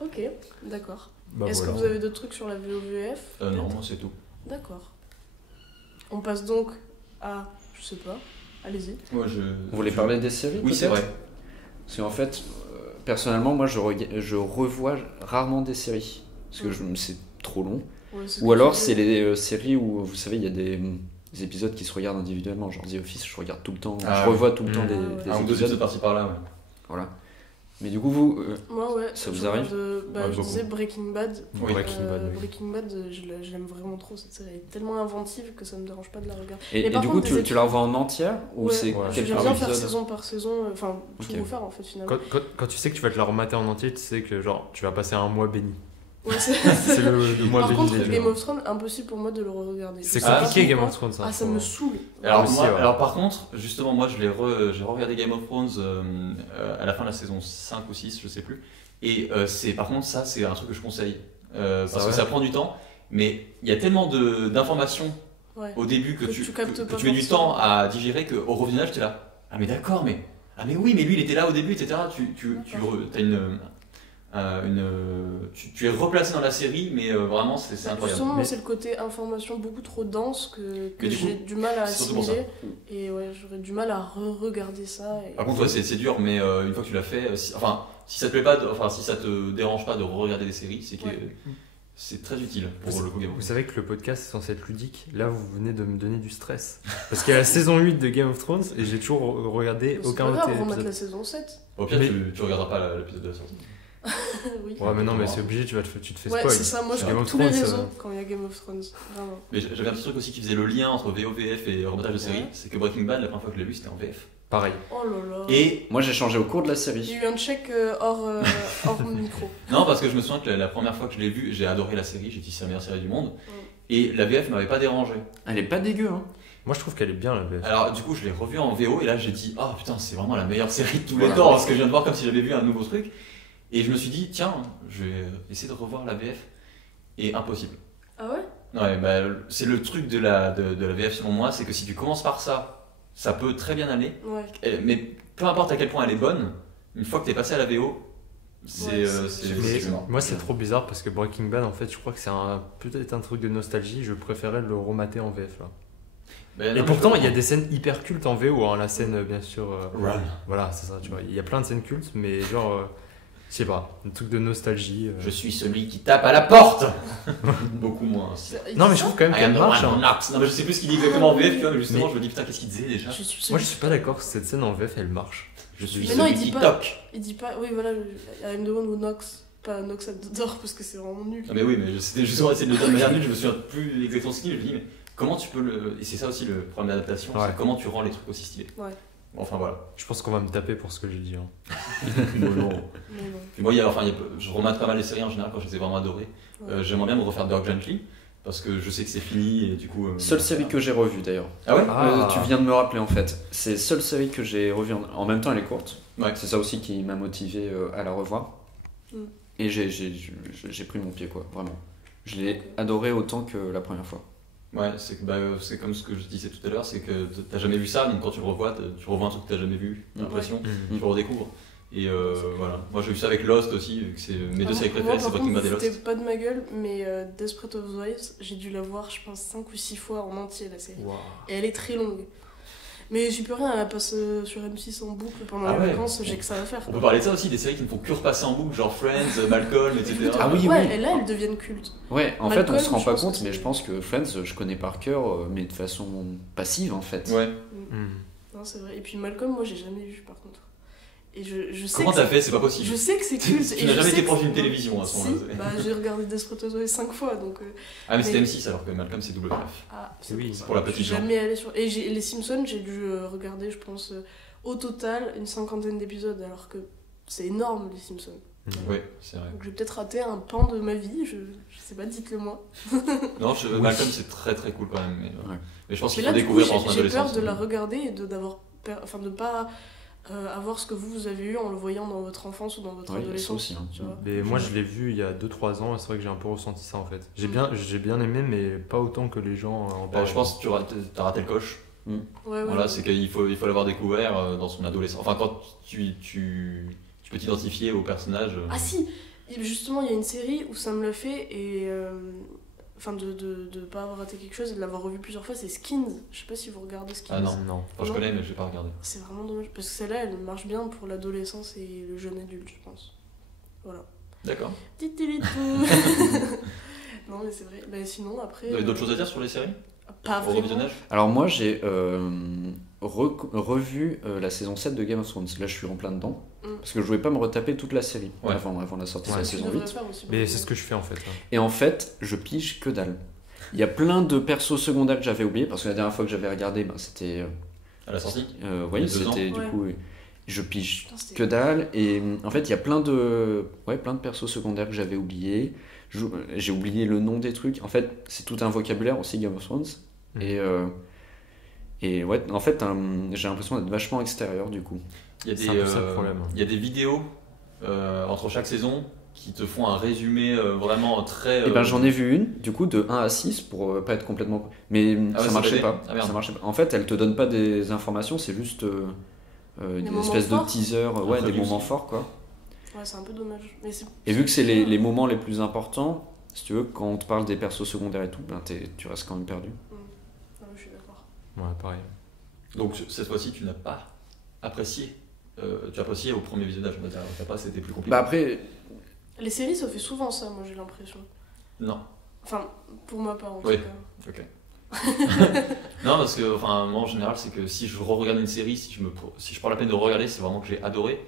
Ok, d'accord. Bah, Est-ce voilà. que vous avez d'autres trucs sur la VOVF Non, moi c'est tout. D'accord. On passe donc à. Je sais pas. Allez-y. Moi, Vous voulez parler des séries Oui, c'est peut-être vrai. Parce qu'en fait, personnellement, moi, je revois rarement des séries. Parce que c'est trop long. Ouais, c'est Ou que alors, tu c'est veux. les séries où, vous savez, il y a des épisodes qui se regardent individuellement. Genre The Office, je regarde tout le temps. Ah, je revois tout le Mm. temps Ah, des Un ou deux épisodes. épisodes par-ci par-là, ouais. Voilà. Mais du coup, vous, Moi, ouais. Ça vous je arrive regarde, Ouais, je beaucoup. disais Breaking Bad. Oui. Breaking Bad, oui. Breaking Bad, je l'aime vraiment trop cette série. Elle est tellement inventive que ça me dérange pas de la regarder. et, Mais et par du coup, contre, des tu la revois en entière ou Ouais, c'est ouais. je quelques viens bien faire épisodes saison par saison, enfin tout Ok. refaire en fait finalement. Quand tu sais que tu vas te la remater en entier, tu sais que genre tu vas passer un mois béni. Ouais, c'est- C'est le mois Par béni contre, des Game dieux. of Thrones, impossible pour moi de le regarder. C'est Je sais pas compliqué Game pourquoi. of Thrones. Ah, ça me saoule. Alors, aussi, moi, ouais. alors par contre, justement, moi j'ai regardé Game of Thrones à la fin de la saison 5 ou 6, je sais plus. Et par contre, ça c'est un truc que je conseille. Parce que ouais ça prend du temps, mais il y a tellement d'informations Ouais. au début que Que tu tu captes que pas tu mets du forcément. temps à digérer qu'au revisionnage, tu es là. Ah, mais d'accord, mais. Ah, mais oui, mais lui il était là au début, etc. Tu es replacé dans la série, mais vraiment c'est incroyable. Justement, Mais- c'est le côté information beaucoup trop dense que Mais du j'ai du mal à c'est surtout pour assimiler. Et ouais, j'aurais du mal à regarder ça. Et... Par contre, ouais, c'est dur, mais une fois que tu l'as fait, si ça te plaît pas, si ça te dérange pas de regarder des séries, c'est que Ouais. c'est très utile pour le coup. Game of Vous Thrones. savez que le podcast est censé être ludique. Là, vous venez de me donner du stress. Parce qu'il y a la saison 8 de Game of Thrones et j'ai toujours regardé C'est aucun pas autre grave, on va mettre épisode. la saison 7. Au pire, Mais- tu regarderas pas l'épisode de la sortie. Oui. Ouais, mais non, mais c'est obligé, tu te fais Ouais, spoil. c'est ça, moi je Game regarde of tous les Thrones, réseaux quand il y a Game of Thrones. Vraiment. Mais j'avais un petit truc aussi qui faisait le lien entre VOVF et remontage de série, Ouais. c'est que Breaking Bad, la première fois que je l'ai vu, c'était en VF. Pareil. Oh là là. Et Moi, j'ai changé au cours de la Il y série. a eu un check hors micro. non, parce que je me souviens que la première fois que je l'ai vu, j'ai adoré la série, j'ai dit c'est la meilleure série du monde. Et la VF m'avait pas dérangé. Elle est pas dégueu, hein. Moi, je trouve qu'elle est bien, la VF. Alors du coup je l'ai revu en VO et là j'ai dit oh putain c'est vraiment la meilleure série de tous les Voilà. temps parce que je viens de voir comme si j'avais vu un nouveau truc et je me suis dit tiens je vais essayer de revoir la VF et impossible. Ah ouais? Ouais bah c'est le truc de la VF selon moi, c'est que si tu commences par ça peut très bien aller Ouais. mais peu importe à quel point elle est bonne, une fois que t'es passé à la VO c'est Ouais, Mais c'est mort. moi, c'est trop bizarre parce que Breaking Bad, en fait, je crois que c'est peut-être un truc de nostalgie. Je préférais le remater en VF là. Ben, Et non, pourtant, mais il y a des scènes hyper cultes en VO, hein, la scène, bien sûr. Run. Voilà, c'est ça, tu vois. Il y a plein de scènes cultes, mais genre, je sais pas, un truc de nostalgie. Je suis celui qui tape à la porte. Beaucoup moins. Non, mais je trouve quand même I am qu'elle the marche. one who hein. knocks. Non, mais je sais plus ce qu'il dit exactement en VF, tu vois, mais justement, Mais- je me dis putain, qu'est-ce qu'il disait déjà? Je suis Moi, je suis pas d'accord que cette scène en VF, elle marche. Je suis Mais non, celui il dit qui pas- toque. Il dit pas, oui voilà, I am the one who knocks, pas knocks at the door parce que c'est vraiment nul. Ah mais oui, mais c'était justement essayer de le dire de manière nulle, je me souviens plus exactement ce qu'il dit, je me dis mais comment tu peux le... Et c'est ça aussi le problème d'adaptation, Ouais. c'est comment tu rends les trucs aussi stylés. Ouais. Enfin voilà. Je pense qu'on va me taper pour ce que j'ai dit. hein. Non, non. Mais non. Puis moi, je remate pas mal les séries en général quand je les ai vraiment adorées. Ouais. J'aimerais bien me refaire Dirk Gently, parce que je sais que c'est fini et du coup... Seule série que j'ai revue d'ailleurs. Ah ouais Ah. Tu viens de me rappeler en fait. C'est seule série que j'ai revue en même temps, elle est courte. Ouais. C'est ça aussi qui m'a motivé à la revoir. Mm. Et j'ai pris mon pied quoi, vraiment. Je l'ai adoré autant que la première fois. Ouais, c'est que, c'est comme ce que je disais tout à l'heure, c'est que t'as jamais vu ça, donc quand tu le revois, tu revois un truc que t'as jamais vu, t'as l'impression, Mhm. tu le redécouvres. Et voilà. Moi j'ai vu ça avec Lost aussi, vu que c'est mes deux séries Moi, préférées, par c'est Breaking contre, Bad et c'était Lost. pas de ma gueule, mais Desperate Housewives, j'ai dû la voir, je pense, 5 ou 6 fois en entier la série. Waouh. Et elle est très longue. Mais j'y peux rien, elle passe sur M6 en boucle pendant Ah les ouais. vacances, j'ai que ça à faire. On peut parler de ça aussi, des séries qui ne font que repasser en boucle, genre Friends, Malcolm, etc. Ah oui, ouais, oui. et là, elles deviennent cultes. Ouais, en fait on Malcolm, se rend je pas pense que compte, c'est- mais je pense que Friends, je connais par cœur, mais de façon passive en fait. Ouais. Mhm. Non, c'est vrai. Et puis Malcolm, moi, j'ai jamais vu par contre. Et je sais Comment que t'as c'est- fait? C'est pas possible. Je sais que c'est culte. Tu et n'as je jamais sais été que proche d'une c'est- télévision à ce Si, moment-là. bah, j'ai regardé Desperate Housewives 5 fois, donc... Ah mais c'était mais- M6 alors que Malcolm c'est WF. Ah, Oui, pour la je petite suis gens. jamais allée sur... Et les Simpsons, j'ai dû regarder, je pense, au total, une 50aine d'épisodes, alors que c'est énorme, les Simpsons. Ouais, c'est vrai. Donc j'ai peut-être raté un pan de ma vie, je sais pas, dites-le moi. Non, Malcolm c'est très très cool quand même. Ouais. Mais je pense Mais qu'il faut là, du coup, découvrir pendant son j'ai peur adolescence. de la regarder et de pas avoir ce que vous avez eu en le voyant dans votre enfance ou dans votre Oui, ça adolescence. aussi, hein. Tu vois. Mais moi, je l'ai vu il y a 2-3 ans, et c'est vrai que j'ai un peu ressenti ça en fait. J'ai bien aimé, mais pas autant que les gens en Bah, parlent. je pense que t'as raté le coche. Ouais, ouais. Voilà, c'est qu'il faut l'avoir découvert dans son adolescence. Enfin, quand tu peux t'identifier au personnage. Ah si, justement, il y a une série où ça me l'a fait et... Enfin, de pas avoir raté quelque chose et de l'avoir revu plusieurs fois, c'est Skins. Je sais pas si vous regardez Skins. Ah non. Non. Enfin, je connais, mais je vais pas regarder. C'est vraiment dommage, parce que celle-là, elle marche bien pour l'adolescence et le jeune adulte, je pense. Voilà. D'accord. Titilitou. Non, mais c'est vrai. Bah, sinon, après... Vous avez d'autres choses à dire sur les séries? Pas Au vraiment. revisionnage? Alors moi j'ai revu la saison 7 de Game of Thrones, là je suis en plein dedans, Mm. parce que je voulais pas me retaper toute la série Ouais. avant la sortie de Ouais. la Tu saison devrais 8. faire aussi. Mais c'est ce que je fais en fait. Et en fait, je pige que dalle. Il y a plein de persos secondaires que j'avais oubliés, parce que la dernière fois que j'avais regardé, ben, c'était... À la sortie? oui, Il y a 2 ans. c'était du Ouais. coup... Je pige Putain, c'était- que dalle, et en fait, il y a plein de persos secondaires que j'avais oubliés. J'ai oublié le nom des trucs. En fait, c'est tout un vocabulaire aussi, Game of Thrones. Mhm. Et ouais, en fait, j'ai l'impression d'être vachement extérieur du coup. Il y a C'est un peu ça le problème. Il y a des vidéos entre chaque saison qui te font un résumé vraiment très. Et ben j'en ai vu une, du coup, de 1 à 6 pour pas être complètement. Mais Ah ouais, ça c'est marchait validé. pas. Ah, merde. Ça marchait pas. En fait, elle te donne pas des informations, c'est juste une moments espèce de forts. teaser, ouais, des Introduction. moments forts quoi. Ouais, c'est un peu dommage. Mais c'est... Et vu que c'est les moments les plus importants, si tu veux, quand on te parle des persos secondaires et tout, ben tu restes quand même perdu. Ouais, je suis d'accord. Ouais, pareil. Donc cette fois-ci, tu n'as pas apprécié. Tu as apprécié au premier visionnage, on va dire. T'as pas, c'était plus compliqué. Bah après, Les séries, ça fait souvent ça, moi, j'ai l'impression. Non. Enfin, pour ma part, en Oui. tout cas. Ok. Non, parce que enfin, moi en général, c'est que si je re-regarde une série, si je prends la peine de regarder, c'est vraiment que j'ai adoré.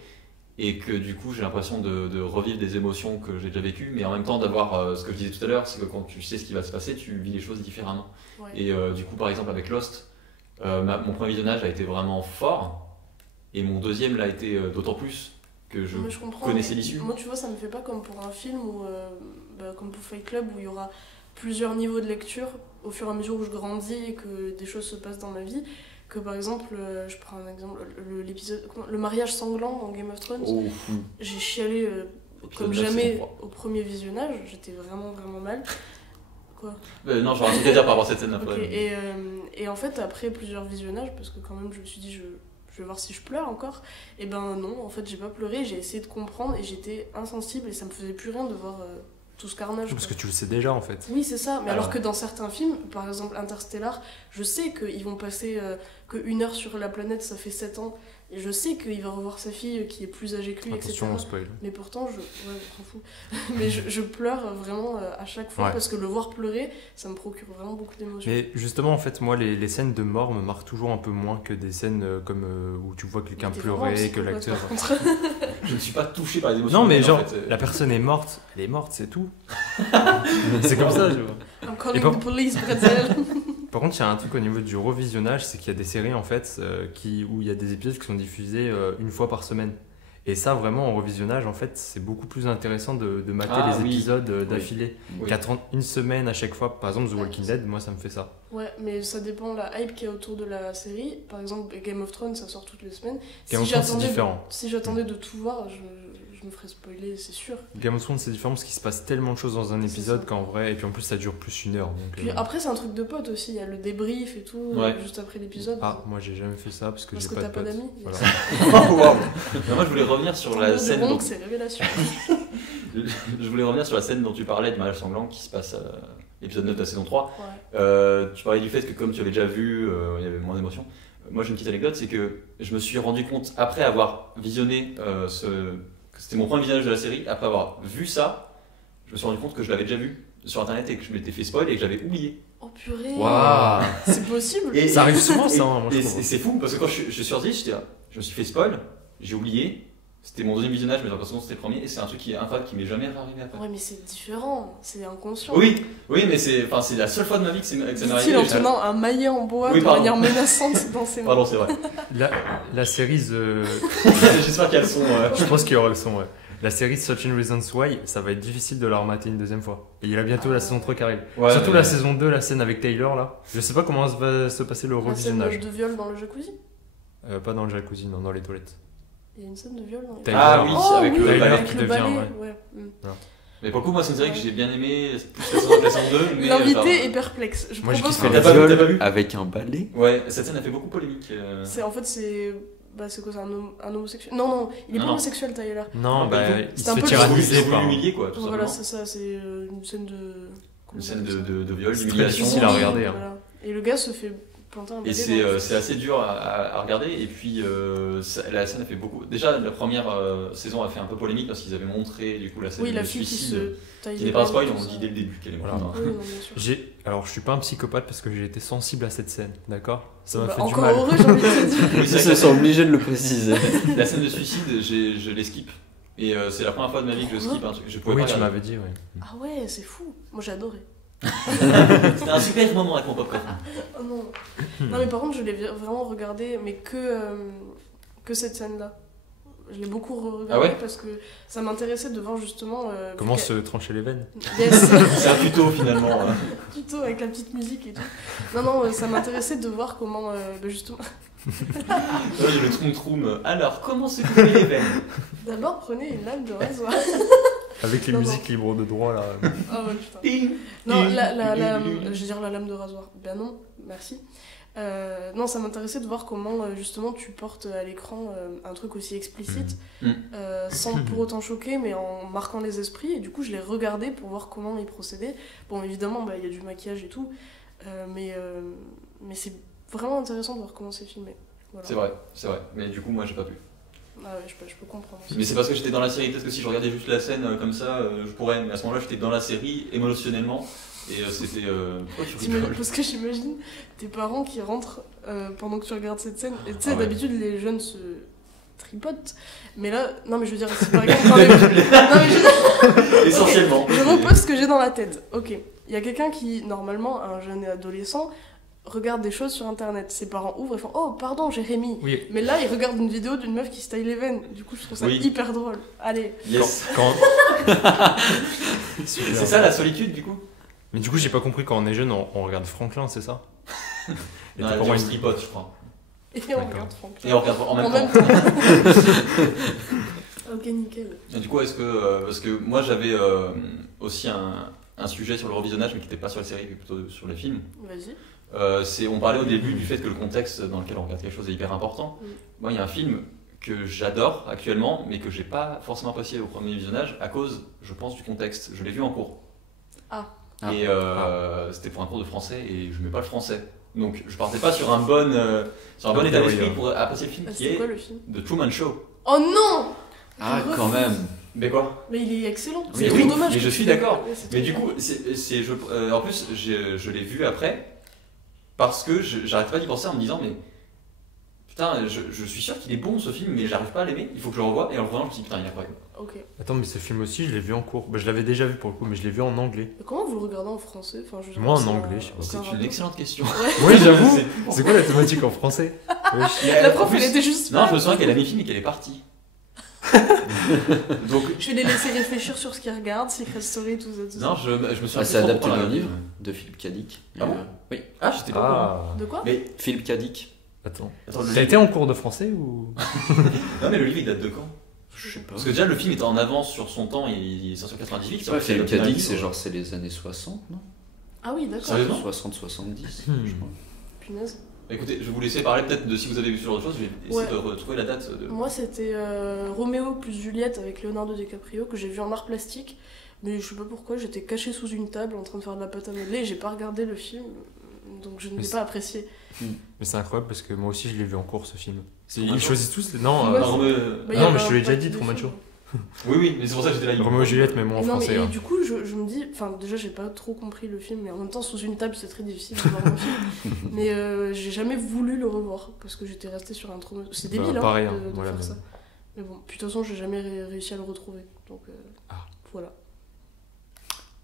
Et que du coup, j'ai l'impression de revivre des émotions que j'ai déjà vécues, mais en même temps d'avoir ce que je disais tout à l'heure, c'est que quand tu sais ce qui va se passer, tu vis les choses différemment. Ouais. Et du coup, par exemple, avec Lost, mon premier visionnage a été vraiment fort, et mon deuxième l'a été d'autant plus que je Mais je comprends, connaissais mais l'issue. Moi, tu vois, ça me fait pas comme pour un film ou comme pour Fight Club où il y aura plusieurs niveaux de lecture au fur et à mesure où je grandis et que des choses se passent dans ma vie. Que par exemple, je prends un exemple, le mariage sanglant dans Game of Thrones, oh, j'ai chialé comme 9, jamais saison 3. au premier visionnage, j'étais vraiment vraiment mal. Quoi. Non, j'aurais un truc à dire par rapport à cette scène après. Ok, et en fait, après plusieurs visionnages, parce que quand même je me suis dit, je vais voir si je pleure encore, et ben non, en fait j'ai pas pleuré, j'ai essayé de comprendre et j'étais insensible et ça me faisait plus rien de voir tout ce carnage. Parce quoi. que tu le sais déjà en fait. Oui, c'est ça. Mais Alors. alors que dans certains films, par exemple Interstellar, je sais qu'ils vont passer que 1 heure sur la planète, ça fait 7 ans. Et je sais qu'il va revoir sa fille qui est plus âgée que lui, Attention, etc. on spoil. Mais pourtant, ouais, on s'en fout. Mais je pleure vraiment à chaque fois Ouais. parce que le voir pleurer, ça me procure vraiment beaucoup d'émotions. Mais justement, en fait, moi, les scènes de mort me marquent toujours un peu moins que des scènes comme où tu vois quelqu'un Mais t'es vraiment un pleurer, que psychopathe, l'acteur. par contre. Je ne suis pas touché par les émotions. Non, mais humaines, genre, en fait. la personne est morte, elle est morte, c'est tout. C'est comme ça, tu vois. I'm calling Et the police, Bretzel. Par contre, il y a un truc au niveau du revisionnage, c'est qu'il y a des séries en fait où il y a des épisodes qui sont diffusés 1 fois par semaine. Et ça, vraiment, en revisionnage, en fait, c'est beaucoup plus intéressant de mater Ah, les oui. épisodes Oui. d'affilée. Oui. Qu'attendre 1 semaine à chaque fois. Par exemple, The Walking Dead, moi, ça me fait ça. Ouais, mais ça dépend de la hype qu'il y a autour de la série. Par exemple, Game of Thrones, ça sort toutes les semaines. Game of Thrones, c'est différent. Si j'attendais de tout voir, je me ferais spoiler, c'est sûr. Game of Thrones, c'est différent parce qu'il se passe tellement de choses dans un C'est épisode ça. qu'en vrai, et puis en plus, ça dure plus 1 heure. Donc, Puis après, c'est un truc de pote aussi. Il y a le débrief et tout, Ouais. juste après l'épisode. Ah, moi, j'ai jamais fait ça parce que Parce j'ai que pas t'as de pas potes. d'amis. Voilà. Oh, waouh. Non, moi, je voulais revenir sur la scène. Donc, dont- c'est révélation. Je voulais revenir sur la scène dont tu parlais de Mariage Sanglant qui se passe à l'épisode 9 de la saison 3. Ouais. Tu parlais du fait que comme tu avais déjà vu, il y avait moins d'émotions. Moi j'ai une petite anecdote, c'est que je me suis rendu compte après avoir visionné que c'était mon premier visionnage de la série, après avoir vu ça, je me suis rendu compte que je l'avais déjà vu sur internet et que je m'étais fait spoil et que j'avais oublié. Oh purée. Waouh. C'est possible. Et- Ça arrive souvent, Et, ça, hein, moi, je et trouve. c'est fou parce que quand je suis sorti, je me suis fait spoil, j'ai oublié. C'était mon deuxième visionnage, mais j'ai l'impression que c'était le premier, et c'est un truc qui est incroyable qui m'est jamais arrivé après. Ouais, mais c'est différent. C'est inconscient. Oui, mais c'est la seule fois de ma vie que ça m'est Dit-il arrivé. en tenant un maillet en bois Oui, de pardon. manière menaçante dans ses mains. Pardon, c'est vrai. La série J'espère qu'elles sont. Je pense qu'il y aura le son, ouais. La série 13 Reasons Why, ça va être difficile de la remater une deuxième fois. Et il y a bientôt la saison 3 qui arrive. Ouais, Surtout mais- la saison 2, la scène avec Taylor là. Je sais pas comment va se passer le La scène revisionnage. de viol dans le jacuzzi. Pas dans le jacuzzi, non, dans les toilettes. Il y a une scène de viol dans les Taylor. Ah oui, Oh, avec le Taylor balai. avec qui le devient, balai, ouais. ouais. Mais pour le coup, moi, c'est une série que j'ai bien aimé, plus la saison, que la saison 2. Mais, L'invité est perplexe. Je Moi, je propose kiffe qu'on- T'as pas vu, Viol t'as pas vu avec un balai. Ouais, cette scène a fait beaucoup polémique. En fait, c'est. Bah, c'est quoi, c'est un homosexuel. Non, il est Non, pas non. homosexuel, Tyler. Non, bah, il C'est se un fait peu Ils ont tyranniser voulu par. l'humilier, quoi, tout Voilà, simplement. c'est ça, c'est une scène de. Une scène de viol, C'est d'humiliation. très difficile à regarder, hein. Voilà. Et le gars se fait planter un balai. Et c'est assez dur à regarder. Et puis, la scène a fait beaucoup. Déjà, la première saison a fait un peu polémique parce qu'ils avaient montré du coup la scène Oui, la de fille qui suicide. se taille Qui les n'est pas un veines, spoil, tout on ça. dit dès le début qu'elle est Voilà. morte. Oui, non, bien sûr. Alors, je suis pas un psychopathe parce que j'ai été sensible à cette scène, d'accord? Ça m'a Bah, fait du encore mal. heureux, j'ai envie de te dire. Oui, Ils c'est se vrai sont obligés de le préciser. que la scène de suicide, je l'esquipe. Et c'est la première fois de ma vie que je skip un truc. Je pouvais Oui, pas tu regarder. m'avais dit, ouais. Ah ouais, c'est fou. Moi, j'ai adoré. C'était un super moment avec mon popcorn. Oh non. Non, mais par contre, je l'ai vraiment regardé, mais que cette scène-là. Je l'ai beaucoup regardé Ah ouais parce que ça m'intéressait de voir justement. Comment vu se trancher les veines? Yes. C'est un tuto finalement. Tuto avec la petite musique et tout. Non, ça m'intéressait de voir comment, justement. Là, j'ai le troum-troum. Alors, comment se couper les veines? D'abord, prenez une lame de rasoir. Avec les Non, musiques libres de droit là. Ah ouais, putain. Ding, Non, ding, je vais dire la lame de rasoir. Ben non, merci. Non, ça m'intéressait de voir comment justement tu portes à l'écran un truc aussi explicite, sans pour autant choquer, mais en marquant les esprits. Et du coup, je l'ai regardé pour voir comment il procédait. Bon, évidemment, bah, il y a du maquillage et tout, mais c'est vraiment intéressant de voir comment c'est filmé. Voilà. C'est vrai. Mais du coup, moi, j'ai pas pu. Ah ouais, je peux comprendre. aussi. Mais c'est parce que j'étais dans la série. Peut-être que si je regardais juste la scène comme ça, je pourrais. Mais à ce moment-là, j'étais dans la série émotionnellement. Et c'était. Pourquoi tu rigoles? Parce que j'imagine tes parents qui rentrent pendant que tu regardes cette scène. Et tu sais, Ah ouais. d'habitude, les jeunes se tripotent. Mais là, non, mais je veux dire, c'est par exemple. Non, mais je Essentiellement. je repose ce que j'ai dans la tête. Ok. Il y a quelqu'un qui, normalement, un jeune adolescent, regarde des choses sur internet. Ses parents ouvrent et font Oh, pardon, Jérémy. Oui. Mais là, il regarde une vidéo d'une meuf qui se taille les veines. Du coup, je trouve ça Oui. hyper drôle. Allez. Yes. Super. C'est ça la solitude du coup? Mais du coup, j'ai pas compris quand on est jeune, on regarde Franklin, c'est ça? Et Non, tes elle parents, dit ils- on tripote, je crois. Et on D'accord. regarde Franck. Et on regarde en même En temps. même temps. Ok, nickel. Et du coup, est-ce que. Parce que moi, j'avais aussi un sujet sur le revisionnage, mais qui n'était pas sur la série, mais plutôt sur les films. Vas-y. On parlait au début du fait que le contexte dans lequel on regarde quelque chose est hyper important. Mm. Moi, il y a un film que j'adore actuellement, mais que j'ai pas forcément apprécié au premier visionnage à cause, je pense, du contexte. Je l'ai vu en cours. Ah. Et c'était pour un cours de français et je mets pas le français. Donc je partais pas sur un bon état d'esprit pour apprécier le film qui C'était est quoi le film? The Truman Show. Oh non! Ah, Je quand même. Mais quoi? Mais il est excellent. Oui, C'est oui, trop dommage. mais que je tu suis l'aies- d'accord. Ouais, c'est Mais trop du coup, dommage. en plus, je l'ai vu après parce que j'arrête pas d'y penser en me disant, mais putain, je suis sûr qu'il est bon ce film, mais j'arrive pas à l'aimer, il faut que je le revoie. Et en le revoyant, je me dis, putain, il est incroyable. Ok. Attends, mais ce film aussi, je l'ai vu en cours. Bah, je l'avais déjà vu pour le coup, mais je l'ai vu en anglais. Mais comment vous le regardez en français? Enfin, je sais Moi, pas, en ça a anglais, je sais pas. aucun C'est une rapport. excellente question. Oui, j'avoue. C'est- C'est quoi la thématique en français? Wesh. La En prof, plus- elle était juste. Non, je me souviens qu'elle a mis le film et qu'elle est partie. Donc, Je vais les laisser réfléchir sur ce qu'ils regardent, Secret Story, tout ça, tout ça. non, je me souviens. Ah, c'est plus trop adapté pourquoi d'un elle a- livre de Philippe K. Dick. Ah bon Oui, Ah, j'étais pas au courant. Ah. De quoi? Mais Philippe K. Dick. Attends. attends, le T'as livre- été en cours de français ou? Non, mais le livre il date de quand? Je sais pas. Parce que déjà le film était en avance sur son temps, il est sorti en 98. Je sais pas, Philippe K. Dick, c'est genre c'est les années 60, non Ah oui, d'accord. Sérieusement 60-70, Hmm. je crois. Punaise. Écoutez, je vais vous laisser parler peut-être de si vous avez vu ce genre de choses, je vais essayer Ouais. de retrouver la date de... Moi, c'était Roméo plus Juliette avec Leonardo DiCaprio que j'ai vu en art plastique. Mais je sais pas pourquoi, j'étais cachée sous une table en train de faire de la pâte à modeler et j'ai pas regardé le film. Donc je ne Mais l'ai c'est- pas apprécié. Mais c'est incroyable parce que moi aussi je l'ai vu en cours ce film. Truman Ils Show. choisissent tous les... Non, Ouais, Pardon, Bah, il y non, avait mais je te l'ai un déjà paquet dit, de Truman films. Show. oui, mais c'est pour ça que j'étais là. Roméo et Juliette, mais moi en Et non, français. mais hein. du coup, je me dis, enfin, déjà, j'ai pas trop compris le film, mais en même temps, sous une table, c'est très difficile de voir un film. Mais j'ai jamais voulu le revoir parce que j'étais restée sur un trou. C'est Bah, débile pareil, hein, hein, de voilà, faire mais- ça. Mais bon, puis de toute façon, j'ai jamais réussi à le retrouver. Donc Ah. voilà.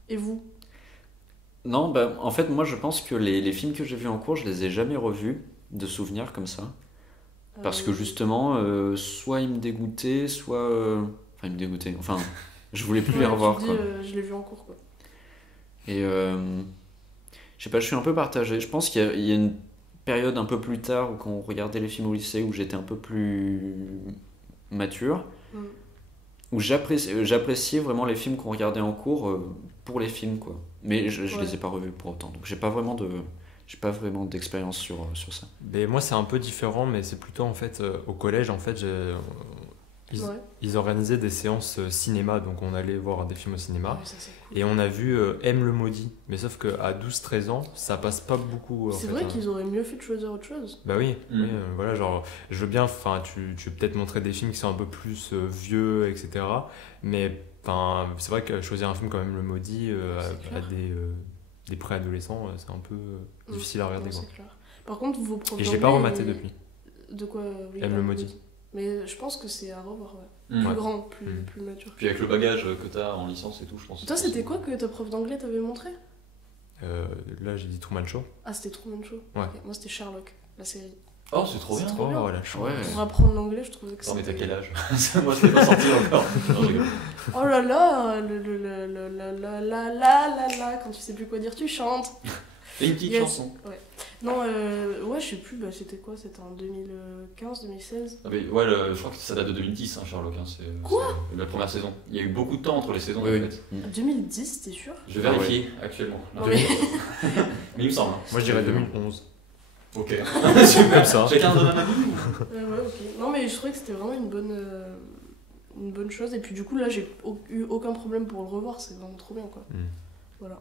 Et vous? Non, bah, en fait, moi je pense que les films que j'ai vus en cours, je les ai jamais revus de souvenirs comme ça. Parce que justement, soit ils me dégoûtaient, soit. Enfin, ils me dégoûtaient. Enfin, je voulais plus les revoir, quoi. Je l'ai vu en cours, quoi. Et je sais pas, je suis un peu partagé. Je pense qu'il y a une période un peu plus tard où quand on regardait les films au lycée où j'étais un peu plus mature, Mm. où j'appréciais vraiment les films qu'on regardait en cours pour les films, quoi. Mais je Ouais. les ai pas revus pour autant, donc j'ai pas vraiment d'expérience sur ça. Mais moi c'est un peu différent, mais c'est plutôt en fait au collège en fait ils, Ouais. ils organisaient des séances cinéma, donc on allait voir des films au cinéma. Ouais, ça, c'est cool. Et on a vu M le maudit, mais sauf qu'à 12-13 ans, ça passe pas beaucoup. En C'est fait, vrai hein. qu'ils auraient mieux fait de choisir autre chose. Bah oui, Mm. oui, voilà, genre, je veux bien, enfin, tu veux peut-être montrer des films qui sont un peu plus vieux, etc. Mais, enfin, c'est vrai que choisir un film comme même Le Maudit C'est à clair. des préadolescents, c'est un peu difficile à regarder, Non, quoi. c'est clair. Par contre, vos profs Et je l'ai pas d'anglais, rematé ils- depuis. De quoi oui, M le maudit. Mais je pense que c'est à revoir, ouais. Mm. Plus Ouais. grand, plus, Mm. plus mature. Puis avec le bagage que t'as en licence et tout, je pense. Toi, c'était quoi que ta prof d'anglais t'avait montré? Là, j'ai dit Truman Show. Ah, c'était Truman Show. Ouais. Ok, moi, c'était Sherlock, la série. Oh, c'est trop bien. C'est trop bien. la chance. Ouais. Pour apprendre l'anglais, je trouvais que Attends, mais t'as c'était- quel âge? Moi, je l'ai pas sorti encore. Non, je rigole. Oh là là, la, quand tu sais plus quoi dire, tu chantes. Et une petite Yes. chanson. Non, ouais, je sais plus, bah, c'était quoi? C'était en 2015, 2016? Ah, mais ouais, je crois que ça date de 2010, hein, Sherlock. Hein, c'est la première saison. Il y a eu beaucoup de temps entre les saisons, Oui, en oui. fait. 2010, t'es sûr? Je vais Ah vérifier actuellement. Non, mais- Mais il me semble. Moi, je dirais 2011. Ok. Comme ça. Chacun donne un avis. Ouais, ok. Non, mais je trouvais que c'était vraiment une bonne chose. Et puis, du coup, là, j'ai eu aucun problème pour le revoir. C'est vraiment trop bien, quoi. Mm. Voilà.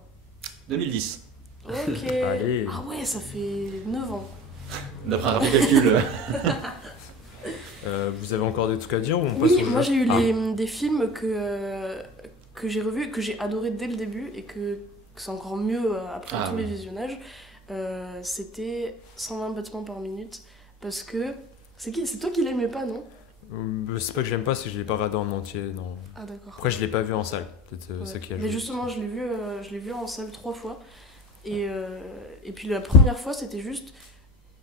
2010. Ok. Allez. Ah ouais, ça fait 9 ans. D'après un rapide calcul. Vous avez encore des trucs à dire ou on passe Oui, au moi jeu j'ai eu Ah. des films que j'ai revus, que j'ai adoré dès le début et que c'est encore mieux après Ah, tous les oui. visionnages. C'était 120 battements par minute parce que c'est toi qui l'aimais pas, non? C'est pas que j'aime pas, c'est que je l'ai pas regardé en entier. Non. Ah d'accord. Après, je l'ai pas vu en salle. Peut-être Ouais. ça qui a Mais joué. justement, je l'ai vu en salle 3 fois et puis la première fois c'était juste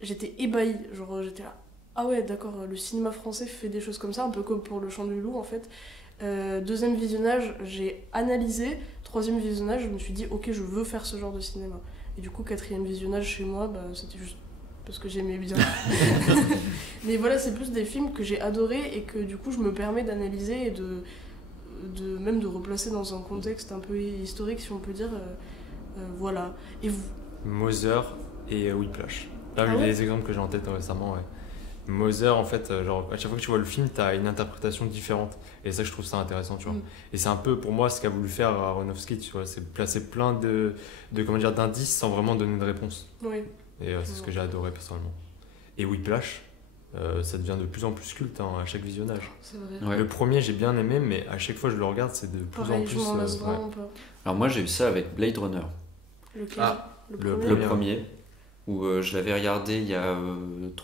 j'étais ébahie, genre j'étais là. Ah ouais, d'accord, le cinéma français fait des choses comme ça, un peu comme pour Le Chant du Loup en fait. Deuxième visionnage, j'ai analysé. Troisième visionnage, je me suis dit, ok, je veux faire ce genre de cinéma. Et du coup, quatrième visionnage chez moi, bah, c'était juste parce que j'aimais bien. Mais voilà, c'est plus des films que j'ai adorés et que du coup, je me permets d'analyser et même de replacer dans un contexte un peu historique, si on peut dire. Voilà. Et vous? Mother et Whiplash. Là, Ah ouais les exemples que j'ai en tête récemment, ouais. Moser, en fait, genre, à chaque fois que tu vois le film, t'as une interprétation différente. Et ça, je trouve ça intéressant, tu vois. Et c'est un peu, pour moi, ce qu'a voulu faire Aronofsky, tu vois. C'est placer plein comment dire, d'indices sans vraiment donner de réponse. Oui. Et c'est ce que j'ai adoré, personnellement. Et Whiplash, ça devient de plus en plus culte à chaque visionnage. C'est vrai. Ouais. Le premier, j'ai bien aimé, mais à chaque fois que je le regarde, c'est de plus en Pareil, plus... je m'en lasse ouais. vraiment pas. Alors moi j'ai eu ça avec Blade Runner, Lequel Ah, le le premier. le premier, où je l'avais regardé il y a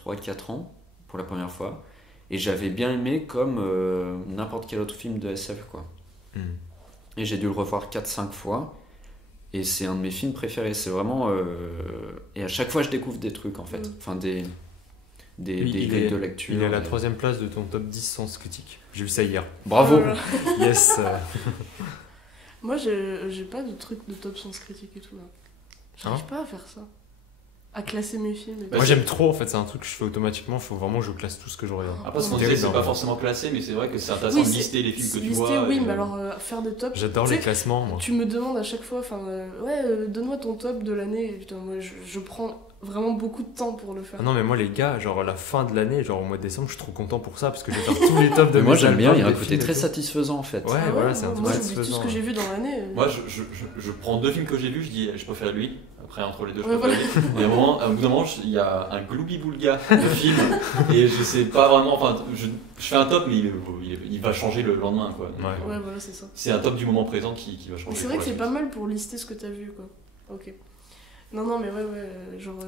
3-4 ans pour la première fois, et j'avais bien aimé comme n'importe quel autre film de SF, quoi. Hmm. Et j'ai dû le revoir 4-5 fois, et c'est un de mes films préférés. C'est vraiment... Et à chaque fois je découvre des trucs en fait, enfin des Il grilles est- de lecture. Il est à la des- 3ème place de ton top 10 sens critique. J'ai vu ça hier. Bravo. Oh là là. Yes. Moi, j'ai pas de truc de top sens critique et tout là. J'arrive Hein pas à faire ça. À classer mes films et tout. Moi j'aime trop, en fait, c'est un truc que je fais automatiquement, il faut vraiment que je classe tout ce que je regarde. Après, ce qu'on Terrible, disait, c'est hein. pas forcément classé, mais c'est vrai que c'est intéressant Oui, de c'est- lister les films que tu lister, vois. oui, et, mais alors faire des tops. J'adore Tu les sais, classements, moi. Tu me demandes à chaque fois, enfin, donne-moi ton top de l'année. Et putain, moi, je prends vraiment beaucoup de temps pour le faire. Ah non, mais moi les gars, genre à la fin de l'année, genre au mois de décembre, je suis trop content pour ça parce que je vais faire tous les tops de Mais moi mes j'aime bien, albums, il y a un des côté films et très tout. satisfaisant en fait. Ouais, Ah voilà, c'est un truc moi, j'oublie tout satisfaisant. ce que j'ai vu dans l'année. Moi, je prends 2 films que j'ai vus, je dis je préfère lui. Après, entre les deux, je Ouais, préfère lui. Et à un bout d'un moment, il y a un gloubi-boulga de film, et je sais pas vraiment. Enfin, je fais un top, mais il va changer le lendemain, quoi. Donc, Ouais. Ouais, voilà, c'est ça. c'est un top du moment présent qui va Mais changer. c'est vrai pour que la c'est pas suite. mal pour lister ce que t'as vu, quoi. Ok. Non, mais ouais, genre.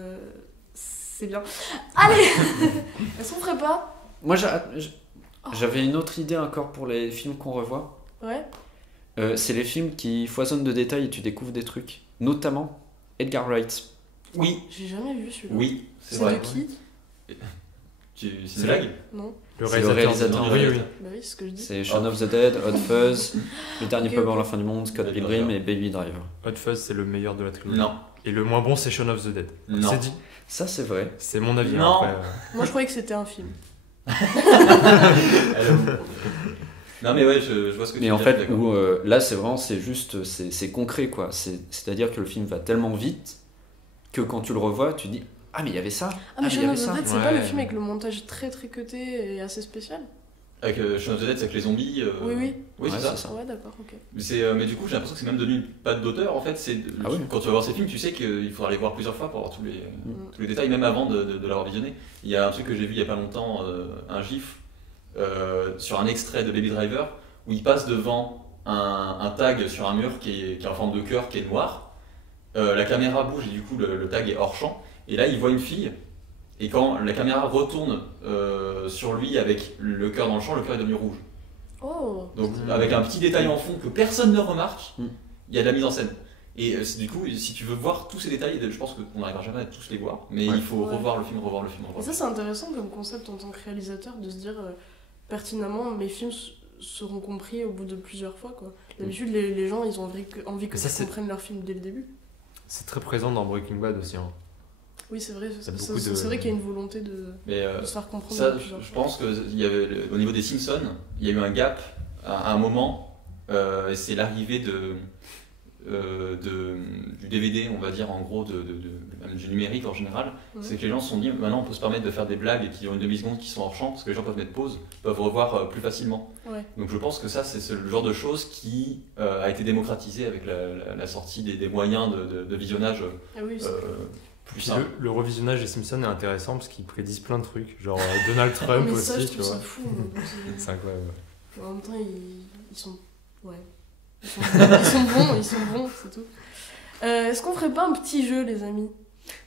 C'est bien. Allez Est-ce qu'on ferait pas Moi j'avais une autre idée encore pour les films qu'on revoit. Ouais. C'est les films qui foisonnent de détails et tu découvres des trucs. Notamment Edgar Wright. Oui, J'ai jamais vu celui-là. oui, c'est C'est vrai. de qui C'est une blague. Non. Le C'est le réalisateur. non, Oui, oui. Bah oui, c'est ce que je dis. C'est Shaun of the Dead, Hot Fuzz, Le Dernier Ok, Pub avant ok. la fin du monde, Scott Baby Pilgrim Driver. et Baby Driver. Hot Fuzz, c'est le meilleur de la trilogie. Non, Et le moins bon, c'est Shaun of the Dead. Non. C'est dit. Ça c'est vrai. C'est mon avis. Non. Après, Moi, je croyais que c'était un film. non, mais ouais, je vois ce que tu Mais veux en dire, fait, d'accord. où, là c'est vraiment, c'est juste, c'est concret quoi. C'est-à-dire que le film va tellement vite que quand tu le revois, tu dis ah mais il y avait ça. Ah, mais il y Shaun avait of the ça. Dead, c'est pas Ouais. le film avec le montage très très cuté et assez spécial Avec Shaun of the Dead, c'est avec les zombies. Oui, oui. Oui, Ouais, c'est ça. Ouais, d'accord, ok. Mais du coup, j'ai l'impression que c'est même devenu une patte d'auteur en fait. Ah oui. Quand tu vas voir ces films, tu sais qu'il faudra les voir plusieurs fois pour avoir tous les détails, même avant de l'avoir visionné. Il y a un truc que j'ai vu il y a pas longtemps, un gif sur un extrait de Baby Driver où il passe devant un tag sur un mur qui est en forme de cœur, qui est noir. La caméra bouge et du coup le tag est hors champ. Et là, il voit une fille. Et quand la caméra retourne sur lui avec le cœur dans le champ, le cœur est devenu rouge. Oh Donc avec un petit détail en fond que personne ne remarque, Mm. il y a de la mise en scène. Et du coup, si tu veux voir tous ces détails, je pense qu'on n'arrivera jamais à tous les voir, mais Ouais. il faut Ouais. revoir le film, revoir le film, Et revoir ça, le c'est intéressant comme concept en tant que réalisateur de se dire pertinemment mes films seront compris au bout de plusieurs fois, quoi. D'habitude, les gens, ils ont envie que Mais ça, tu c'est- comprennes leur film dès le début. c'est très présent dans Breaking Bad aussi. Hein. Oui, c'est vrai. y a beaucoup de- C'est vrai qu'il y a une volonté de Mais se faire comprendre. ça, de plusieurs je fois. pense qu'il y avait, au niveau des Simpsons, il y a eu un gap à un moment, et c'est l'arrivée du DVD, on va dire, en gros, même du numérique en général. Mhm. C'est que les gens se sont dit, maintenant on peut se permettre de faire des blagues qui ont une demi-seconde qui sont hors champ, parce que les gens peuvent mettre pause, peuvent revoir plus facilement. Ouais. Donc je pense que ça, c'est le genre de chose qui a été démocratisé avec la sortie des moyens de visionnage Ah oui, c'est- plus Puis simples. le revisionnage des Simpsons est intéressant parce qu'ils prédisent plein de trucs, genre Donald Trump mais ça, je aussi, tu trouve ça vois. fou. mais bon, C'est incroyable. en même temps, ils sont. Ouais. Ils sont bons, c'est tout. Est-ce qu'on ferait pas un petit jeu, les amis?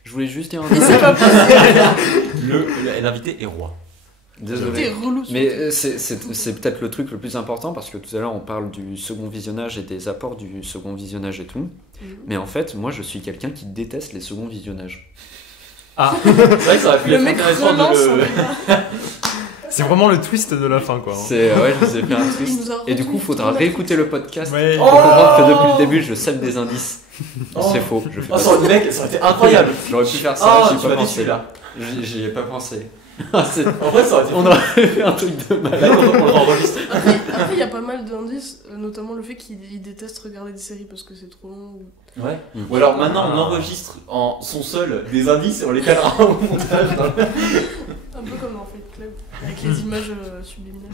Je voulais juste dire un Mais truc. c'est pas possible. L'invité est roi. Désolé. T'es relou. ce Mais truc. c'est peut-être le truc le plus important parce que tout à l'heure on parle du second visionnage et des apports du second visionnage et tout. Mhm. Mais en fait, moi je suis quelqu'un qui déteste les seconds visionnages. Ah, C'est vrai que ça aurait pu Le être mec intéressant relance de son le... débat. c'est vraiment le twist de la fin, quoi. hein. C'est ouais, je vous ai fait un Il twist. nous a Et du coup, retweeté faudra la réécouter twist. le podcast Ouais. pour comprendre que depuis le début, je sème des indices. Oh. C'est faux. Je fais Oh, pas ça aurait, mec, ça aurait été incroyable. J'aurais pu faire ça, Ah, j'y ai tu pas m'as pensé. déçu là. J'y ai pas pensé. Ah, En vrai, ça aurait été. On aurait fait un truc de malade. Là, on le enregistre. Après, il y a pas mal d'indices, notamment le fait qu'il déteste regarder des séries parce que c'est trop long. Ouais. Mm. Ou alors maintenant, on enregistre en son seul des indices et on les calera au montage. Un peu comme dans Fight Club, avec les images subliminales.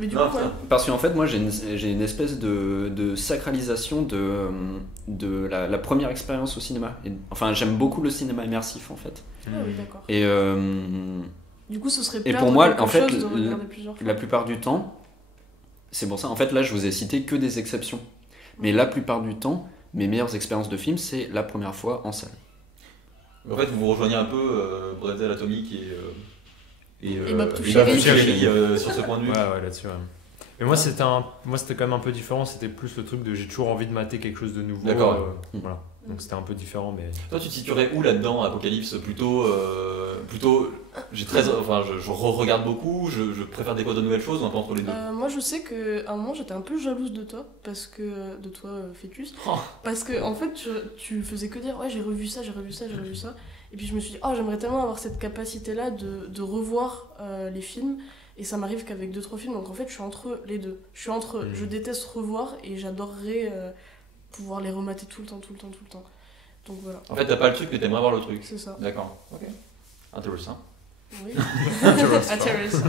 Mais du Non, coup, ouais. Parce qu'en fait, moi, j'ai une espèce de sacralisation de la première expérience au cinéma. Enfin, j'aime beaucoup le cinéma immersif, en fait. Ah oui, d'accord. Et Du coup, ce serait Et perdre pour moi, quelque en fait, chose de regarder plusieurs fois. la plupart du temps, c'est pour ça, en fait, là, je vous ai cité que des exceptions. Mais la plupart du temps, mes meilleures expériences de film, c'est la première fois en salle. En fait, vous vous rejoignez un peu Bretzel Atomic et Babtou-Chéri. sur ce point de vue. Ouais, là-dessus. Ouais. Mais moi, c'était quand même un peu différent. C'était plus le truc de j'ai toujours envie de mater quelque chose de nouveau. D'accord. Voilà. Donc c'était un peu différent, mais. Toi, tu te situerais où là-dedans, Apocalypse? Plutôt, je regarde beaucoup, je préfère découvrir de nouvelles choses ou un peu entre les deux? Moi, je sais qu'à un moment, j'étais un peu jalouse de toi, de toi, Fœtus, parce que en fait, tu faisais que dire ouais, j'ai revu ça. Et puis je me suis dit, oh, j'aimerais tellement avoir cette capacité-là de revoir les films. Et ça m'arrive qu'avec 2-3 films, donc en fait, je suis entre les deux. Je déteste revoir et j'adorerais pouvoir les remater tout le temps. Donc voilà. En fait, t'as pas le truc, mais t'aimerais voir le truc. C'est ça. D'accord. Ok. Intéressant. Oui. Intéressant. Intéressant.